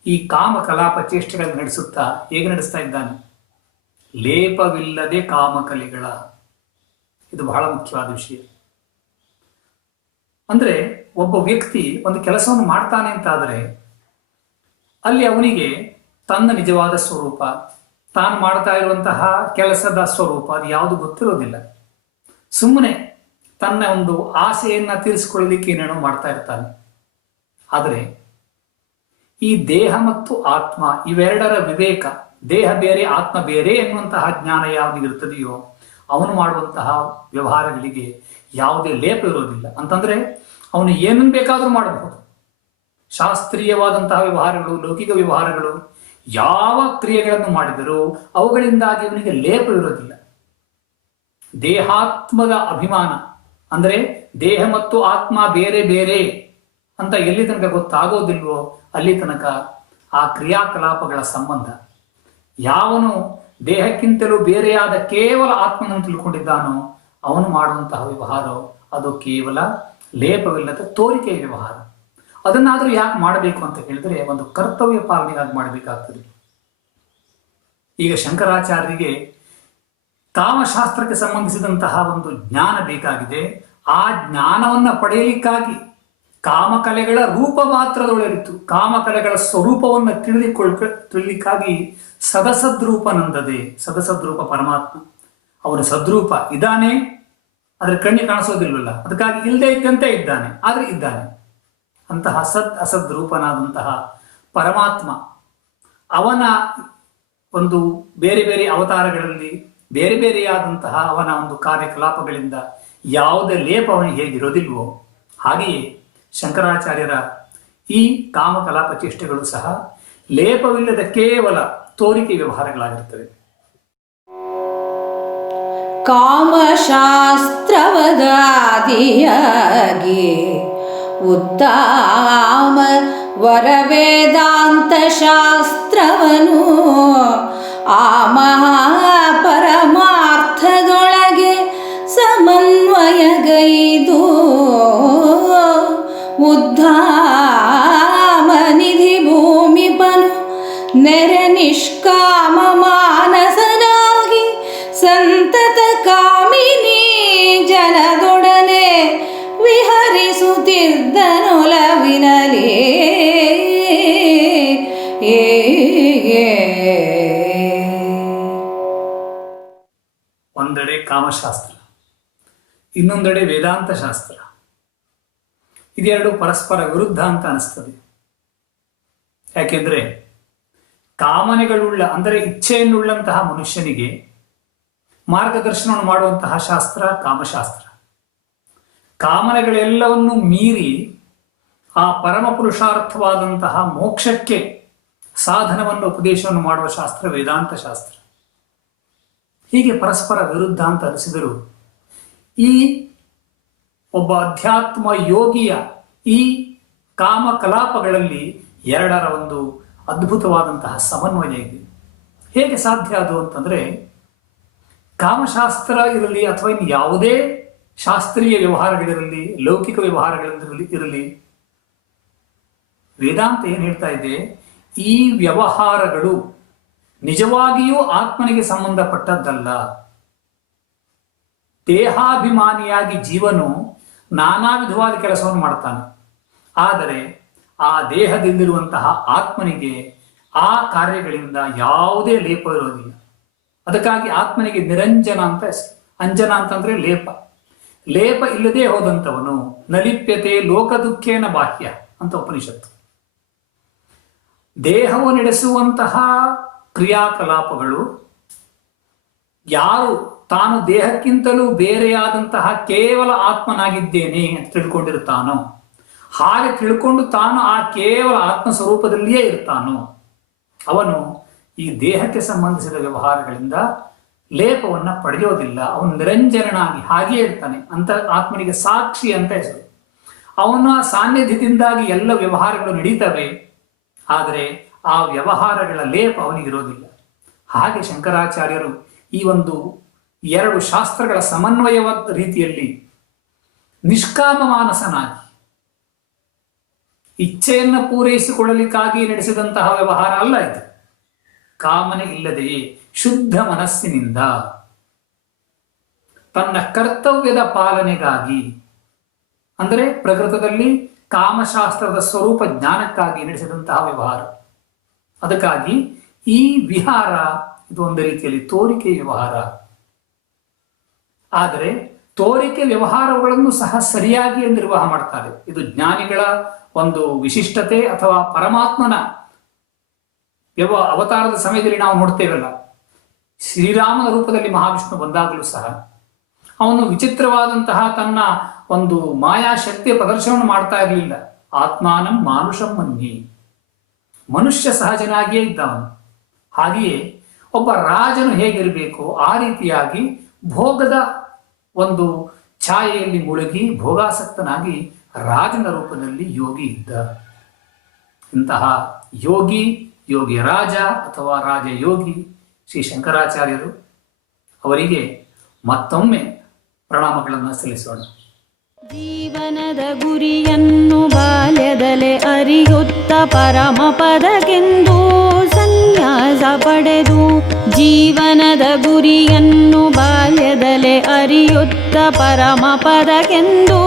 ಈ ಕಾಮಕಲಾಪ ಚೇಷ್ಟೆಗಳನ್ನು ನಡೆಸುತ್ತಾ ಹೇಗೆ ನಡೆಸ್ತಾ ಇದ್ದಾನೆ? ಲೇಪವಿಲ್ಲದೆ ಕಾಮಕಲೆಗಳ. ಇದು ಬಹಳ ಮುಖ್ಯವಾದ ವಿಷಯ. ಅಂದ್ರೆ ಒಬ್ಬ ವ್ಯಕ್ತಿ ಒಂದು ಕೆಲಸವನ್ನು ಮಾಡ್ತಾನೆ ಅಂತಾದರೆ ಅಲ್ಲಿ ಅವನಿಗೆ ತನ್ನ ನಿಜವಾದ ಸ್ವರೂಪ, ತಾನು ಮಾಡ್ತಾ ಇರುವಂತಹ ಕೆಲಸದ ಸ್ವರೂಪ ಅದು ಯಾವುದು ಗೊತ್ತಿರೋದಿಲ್ಲ. ಸುಮ್ಮನೆ ತನ್ನ ಒಂದು ಆಸೆಯನ್ನ ತೀರಿಸಿಕೊಳ್ಳಲಿಕ್ಕೆ ಏನೇನೋ ಮಾಡ್ತಾ ಇರ್ತಾನೆ. ಆದರೆ ಈ ದೇಹ ಮತ್ತು ಆತ್ಮ ಇವೆರಡರ ವಿವೇಕ, ದೇಹ ಬೇರೆ ಆತ್ಮ ಬೇರೆ ಎನ್ನುವಂತಹ ಜ್ಞಾನ ಯಾವುದಿರುತ್ತದೆಯೋ ಅವನು ಮಾಡುವಂತಹ ವ್ಯವಹಾರಗಳಿಗೆ ಯಾವುದೇ ಲೇಪ ಇರೋದಿಲ್ಲ. ಅಂತಂದ್ರೆ ಅವನು ಏನನ್ನು ಬೇಕಾದರೂ ಮಾಡಬಹುದು. ಶಾಸ್ತ್ರೀಯವಾದಂತಹ ವ್ಯವಹಾರಗಳು, ಲೌಕಿಕ ವ್ಯವಹಾರಗಳು, ಯಾವ ಕ್ರಿಯೆಗಳನ್ನು ಮಾಡಿದರೂ ಅವುಗಳಿಂದಾಗಿ ಅವನಿಗೆ ಲೇಪ ಇರೋದಿಲ್ಲ. ದೇಹಾತ್ಮದ ಅಭಿಮಾನ ಅಂದರೆ ದೇಹ ಮತ್ತು ಆತ್ಮ ಬೇರೆ ಬೇರೆ ಅಂತ ಎಲ್ಲಿ ತನಕ ಗೊತ್ತಾಗೋದಿಲ್ವೋ ಅಲ್ಲಿ ತನಕ ಆ ಕ್ರಿಯಾಕಲಾಪಗಳ ಸಂಬಂಧ. ಯಾವನು ದೇಹಕ್ಕಿಂತಲೂ ಬೇರೆಯಾದ ಕೇವಲ ಆತ್ಮನನ್ನು ತಿಳ್ಕೊಂಡಿದ್ದಾನೋ ಅವನು ಮಾಡುವಂತಹ ವ್ಯವಹಾರ ಅದು ಕೇವಲ ಲೇಪವಿಲ್ಲದ ತೋರಿಕೆಯ ವ್ಯವಹಾರ. ಅದನ್ನಾದರೂ ಯಾಕೆ ಮಾಡಬೇಕು ಅಂತ ಹೇಳಿದ್ರೆ ಒಂದು ಕರ್ತವ್ಯ ಪಾಲನೆಗಾಗಿ ಮಾಡಬೇಕಾಗ್ತದೆ. ಈಗ ಶಂಕರಾಚಾರ್ಯರಿಗೆ ಕಾಮಶಾಸ್ತ್ರಕ್ಕೆ ಸಂಬಂಧಿಸಿದಂತಹ ಒಂದು ಜ್ಞಾನ ಬೇಕಾಗಿದೆ. ಆ ಜ್ಞಾನವನ್ನು ಪಡೆಯಲಿಕ್ಕಾಗಿ ಕಾಮಕಲೆಗಳ ರೂಪ ಮಾತ್ರದೊಳಗಿತ್ತು. ಕಾಮಕಲೆಗಳ ಸ್ವರೂಪವನ್ನು ತಿಳಿಲಿಕ್ಕಾಗಿ ಸದಸದ್ರೂಪನಂದದೆ, ಸದಸದ್ರೂಪ ಪರಮಾತ್ಮ ಅವನ ಸದ್ರೂಪ ಇದ್ದಾನೆ, ಆದರೆ ಕಣ್ಣಿಗೆ ಕಾಣಿಸೋದಿಲ್ವಲ್ಲ, ಅದಕ್ಕಾಗಿ ಇಲ್ಲದೆ ಇದ್ದಂತೆ ಇದ್ದಾನೆ, ಆದರೆ ಇದ್ದಾನೆ. ಅಂತಹ ಅಸದ್ರೂಪನಾದಂತಹ ಪರಮಾತ್ಮ ಅವನ ಒಂದು ಬೇರೆ ಬೇರೆ ಅವತಾರಗಳಲ್ಲಿ ಬೇರೆ ಬೇರೆಯಾದಂತಹ ಅವನ ಒಂದು ಕಾರ್ಯಕಲಾಪಗಳಿಂದ ಯಾವುದೇ ಲೇಪ ಅವನಿಗೆ ಹೇಗಿರೋದಿಲ್ವೋ ಹಾಗೆಯೇ ಶಂಕರಾಚಾರ್ಯರ ಈ ಕಾಮಕಲಾಪ ಚೇಷ್ಟೆಗಳು ಸಹ ಲೇಪವಿಲ್ಲದ ಕೇವಲ ತೋರಿಕೆ ವ್ಯವಹಾರಗಳಾಗಿರ್ತವೆ. ಕಾಮಶಾಸ್ತ್ರವದಾದಿಯಾಗಿ ಉತ್ತಾಮ ವರವೇದಾಂತ ಶಾಸ್ತ್ರವನು ಆ ಮಹಾಪರಮಾರ್ಥದೊಳಗೆ ಸಮನ್ವಯಗೈದು ಉದ್ಧಾಮ ನಿಧಿ ಭೂಮಿಪನು ನೆರೆ ನಿಷ್ಕಾಮ ಮಾನಸನಾಗಿ ಸಂತತ ಕಾಮಿನಿ ಜನದೊಡನೆ ವಿಹರಿಸುತ್ತಿದ್ದನೊಲವಿನಲಿ. ಒಂದೆಡೆ ಕಾಮಶಾಸ್ತ್ರ, ಇನ್ನೊಂದೆಡೆ ವೇದಾಂತ ಶಾಸ್ತ್ರ. ಇದೆರಡು ಪರಸ್ಪರ ವಿರುದ್ಧ ಅಂತ ಅನಿಸ್ತದೆ. ಯಾಕೆಂದ್ರೆ ಕಾಮನೆಗಳುಳ್ಳ ಅಂದರೆ ಇಚ್ಛೆಯನ್ನುಳ್ಳಂತಹ ಮನುಷ್ಯನಿಗೆ ಮಾರ್ಗದರ್ಶನವನ್ನು ಮಾಡುವಂತಹ ಶಾಸ್ತ್ರ ಕಾಮಶಾಸ್ತ್ರ. ಕಾಮನೆಗಳೆಲ್ಲವನ್ನೂ ಮೀರಿ ಆ ಪರಮ ಪುರುಷಾರ್ಥವಾದಂತಹ ಮೋಕ್ಷಕ್ಕೆ ಸಾಧನವನ್ನು ಉಪದೇಶವನ್ನು ಮಾಡುವ ಶಾಸ್ತ್ರ ವೇದಾಂತ ಶಾಸ್ತ್ರ. ಹೀಗೆ ಪರಸ್ಪರ ವಿರುದ್ಧ ಅಂತ ಅನಿಸಿದರು ಈ ಒಬ್ಬ ಅಧ್ಯಾತ್ಮ ಯೋಗಿಯ ಈ ಕಾಮಕಲಾಪಗಳಲ್ಲಿ ಎರಡರ ಒಂದು ಅದ್ಭುತವಾದಂತಹ ಸಮನ್ವಯ ಇದೆ. ಹೇಗೆ ಸಾಧ್ಯ ಅದು ಅಂತಂದ್ರೆ ಕಾಮಶಾಸ್ತ್ರ ಇರಲಿ ಅಥವಾ ಇನ್ನು ಯಾವುದೇ ಶಾಸ್ತ್ರೀಯ ವ್ಯವಹಾರಗಳಿರಲಿ, ಲೌಕಿಕ ವ್ಯವಹಾರಗಳಿರಲಿ, ವೇದಾಂತ ಏನು ಹೇಳ್ತಾ ಇದೆ, ಈ ವ್ಯವಹಾರಗಳು ನಿಜವಾಗಿಯೂ ಆತ್ಮನಿಗೆ ಸಂಬಂಧಪಟ್ಟದ್ದಲ್ಲ. ದೇಹಾಭಿಮಾನಿಯಾಗಿ ಜೀವನು ನಾನಾ ವಿಧವಾದ ಕೆಲಸವನ್ನು ಮಾಡ್ತಾನೆ, ಆದರೆ ಆ ದೇಹದಲ್ಲಿರುವಂತಹ ಆತ್ಮನಿಗೆ ಆ ಕಾರ್ಯಗಳಿಂದ ಯಾವುದೇ ಲೇಪ ಇರೋದಿಲ್ಲ. ಅದಕ್ಕಾಗಿ ಆತ್ಮನಿಗೆ ನಿರಂಜನ ಅಂತ ಹೆಸರು. ಅಂಜನ ಅಂತಂದ್ರೆ ಲೇಪ. ಲೇಪ ಇಲ್ಲದೆ ಹೋದಂಥವನು ನಲಿಪ್ಯತೆ ಲೋಕ ದುಃಖೇನ ಬಾಹ್ಯ ಅಂತ ಉಪನಿಷತ್ತು. ದೇಹವು ನಡೆಸುವಂತಹ ಕ್ರಿಯಾಕಲಾಪಗಳು ಯಾರು ತಾನು ದೇಹಕ್ಕಿಂತಲೂ ಬೇರೆಯಾದಂತಹ ಕೇವಲ ಆತ್ಮನಾಗಿದ್ದೇನೆ ಅಂತ ತಿಳ್ಕೊಂಡಿರ್ತಾನೋ, ಹಾಗೆ ತಿಳ್ಕೊಂಡು ತಾನು ಆ ಕೇವಲ ಆತ್ಮ ಸ್ವರೂಪದಲ್ಲಿಯೇ ಇರ್ತಾನೋ ಅವನು ಈ ದೇಹಕ್ಕೆ ಸಂಬಂಧಿಸಿದ ವ್ಯವಹಾರಗಳಿಂದ ಲೇಪವನ್ನು ಪಡೆಯೋದಿಲ್ಲ. ಅವನು ನಿರಂಜನನಾಗಿ ಹಾಗೇ ಇರ್ತಾನೆ. ಅಂತ ಆತ್ಮನಿಗೆ ಸಾಕ್ಷಿ ಅಂತ ಹೆಸರು. ಅವನ ಸಾನ್ನಿಧ್ಯದಿಂದಾಗಿ ಎಲ್ಲ ವ್ಯವಹಾರಗಳು ನಡೀತವೆ, ಆದರೆ ಆ ವ್ಯವಹಾರಗಳ ಲೇಪ ಅವನಿಗಿರೋದಿಲ್ಲ. ಹಾಗೆ ಶಂಕರಾಚಾರ್ಯರು ಈ ಒಂದು ಎರಡು ಶಾಸ್ತ್ರಗಳ ಸಮನ್ವಯವಾದ ರೀತಿಯಲ್ಲಿ ನಿಷ್ಕಾಮ ಮಾನಸನಾಗಿ ಇಚ್ಛೆಯನ್ನು ಪೂರೈಸಿಕೊಳ್ಳಲಿಕ್ಕಾಗಿ ನಡೆಸಿದಂತಹ ವ್ಯವಹಾರ ಅಲ್ಲ ಇದು. ಕಾಮನೆ ಇಲ್ಲದೆಯೇ ಶುದ್ಧ ಮನಸ್ಸಿನಿಂದ ತನ್ನ ಕರ್ತವ್ಯದ ಪಾಲನೆಗಾಗಿ, ಅಂದರೆ ಪ್ರಕೃತದಲ್ಲಿ ಕಾಮಶಾಸ್ತ್ರದ ಸ್ವರೂಪ ಜ್ಞಾನಕ್ಕಾಗಿ ನಡೆಸಿದಂತಹ ವ್ಯವಹಾರ. ಅದಕ್ಕಾಗಿ ಈ ವಿಹಾರ ಇದು ಒಂದು ರೀತಿಯಲ್ಲಿ ತೋರಿಕೆ ವ್ಯವಹಾರ. ಆದರೆ ತೋರಿಕೆ ವ್ಯವಹಾರಗಳನ್ನು ಸಹ ಸರಿಯಾಗಿ ನಿರ್ವಾಹ ಮಾಡ್ತಾರೆ. ಇದು ಜ್ಞಾನಿಗಳ ಒಂದು ವಿಶಿಷ್ಟತೆ ಅಥವಾ ಪರಮಾತ್ಮನ ಅವತಾರದ ಸಮಯದಲ್ಲಿ ನಾವು ನೋಡ್ತೇವಲ್ಲ, ಶ್ರೀರಾಮನ ರೂಪದಲ್ಲಿ ಮಹಾವಿಷ್ಣು ಬಂದಾಗಲೂ ಸಹ ಅವನು ವಿಚಿತ್ರವಾದಂತಹ ತನ್ನ ಒಂದು ಮಾಯಾಶಕ್ತಿಯ ಪ್ರದರ್ಶನವನ್ನು ಮಾಡ್ತಾ ಇರಲಿಲ್ಲ. ಆತ್ಮಾನಂ ಮಾನುಷಂ ಮನ್ಯೆ, ಮನುಷ್ಯ ಸಹಜನಾಗಿಯೇ ಇದ್ದವನು. ಹಾಗೆಯೇ ಒಬ್ಬ ರಾಜನು ಹೇಗಿರಬೇಕು ಆ ರೀತಿಯಾಗಿ ಭೋಗದ ಒಂದು ಛಾಯೆಯಲ್ಲಿ ಮುಳುಗಿ ಭೋಗಾಸಕ್ತನಾಗಿ ರಾಜನ ರೂಪದಲ್ಲಿ ಯೋಗಿ ಇದ್ದ. ಇಂತಹ ಯೋಗಿ ರಾಜ ಅಥವಾ ರಾಜಯೋಗಿ ಶ್ರೀ ಶಂಕರಾಚಾರ್ಯರು, ಅವರಿಗೆ ಮತ್ತೊಮ್ಮೆ ಪ್ರಣಾಮಗಳನ್ನು ಸಲ್ಲಿಸೋಣ. ಜೀವನದ ಗುರಿಯನ್ನು ಬಾಲ್ಯದಲ್ಲೇ ಅರಿಯುತ್ತ ಪರಮ ಪದಕ್ಕೆಂದು ಸನ್ಯಾಸ ಪಡೆದು, ಜೀವನದ ಗುರಿಯನ್ನು ಬಾಲ್ಯದಲ್ಲೇ ಅರಿಯುತ್ತ ಪರಮ ಪದಕ್ಕೆಂದು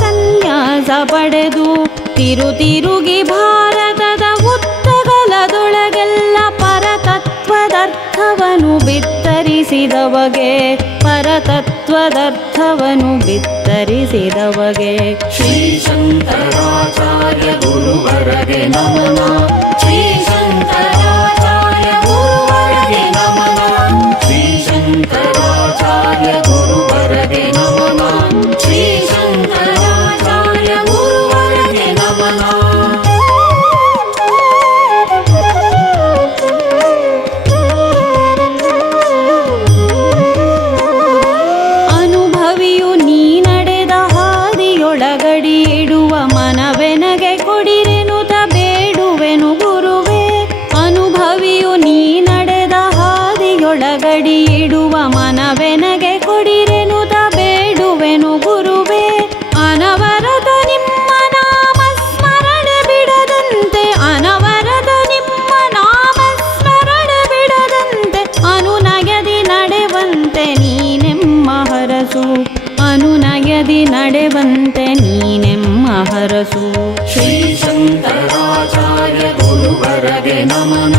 ಸನ್ಯಾಸ ಪಡೆದು, ತಿರುಗಿ ಭಾರತದ ಉತ್ತಗಲದೊಳಗೆಲ್ಲ ಪರತತ್ವದರ್ಥವನ್ನು ಬಿತ್ತರಿಸಿದವಗೆ, ಪರತತ್ವದರ್ಥವನ್ನು ಬಿತ್ತರಿಸಿದವಗೆ ಶ್ರೀ ಶಂಕರಾಚಾರ್ಯ ಗುರುವರಗೆ ನಮನ. ಶ್ರೀ ಶಂಕರಾಚಾರ್ಯ ಗುರುವರಗೆ ನಮನ. ಶ್ರೀ ಶಂಕರಾಚಾರ್ಯ ಗುರುವರಗೆ ನಮನ. ಶ್ರೀ ಶಂಕರಾಚಾರ್ಯ ಗುರುವರಗೆ ನಮನ. ಅನುಭವಿಯು ನೀ ನಡೆದ ಹಾದಿಯೊಳಗಡಿ ಇಡುವ ಮನವೆನಗೆ ಕೊಡಿರೆನುತ ಬೇಡುವೆನು ಗುರುವೇ. ಅನುಭವಿಯು ನೀ ನಡೆದ ಹಾದಿಯೊಳಗಡಿ ಇಡುವ ಮನವೆನಗೆ ಕೊಡಿರೆನುತ ಬೇಡುವೆನು ಗುರುವೇ. ಅನವರತ ನಿಮ್ಮ ನಾಮ ಸ್ಮರಣೆ ಬಿಡದಂತೆ, ಅನವರತ ನಿಮ್ಮ ನಾಮ ಸ್ಮರಣೆ ಬಿಡದಂತೆ ಅನುನಯದಿ ನಡೆವಂತೆ ನೀನೆಮ್ಮ ಹರಸು, ಅನುನಯದಿ ನಡೆವಂತೆ ನೀನೆಮ್ಮ ಹರಸು. ಶ್ರೀ ಶಂಕರಾಚಾರ್ಯ ಗುರುವರಗೆ ನಮನ.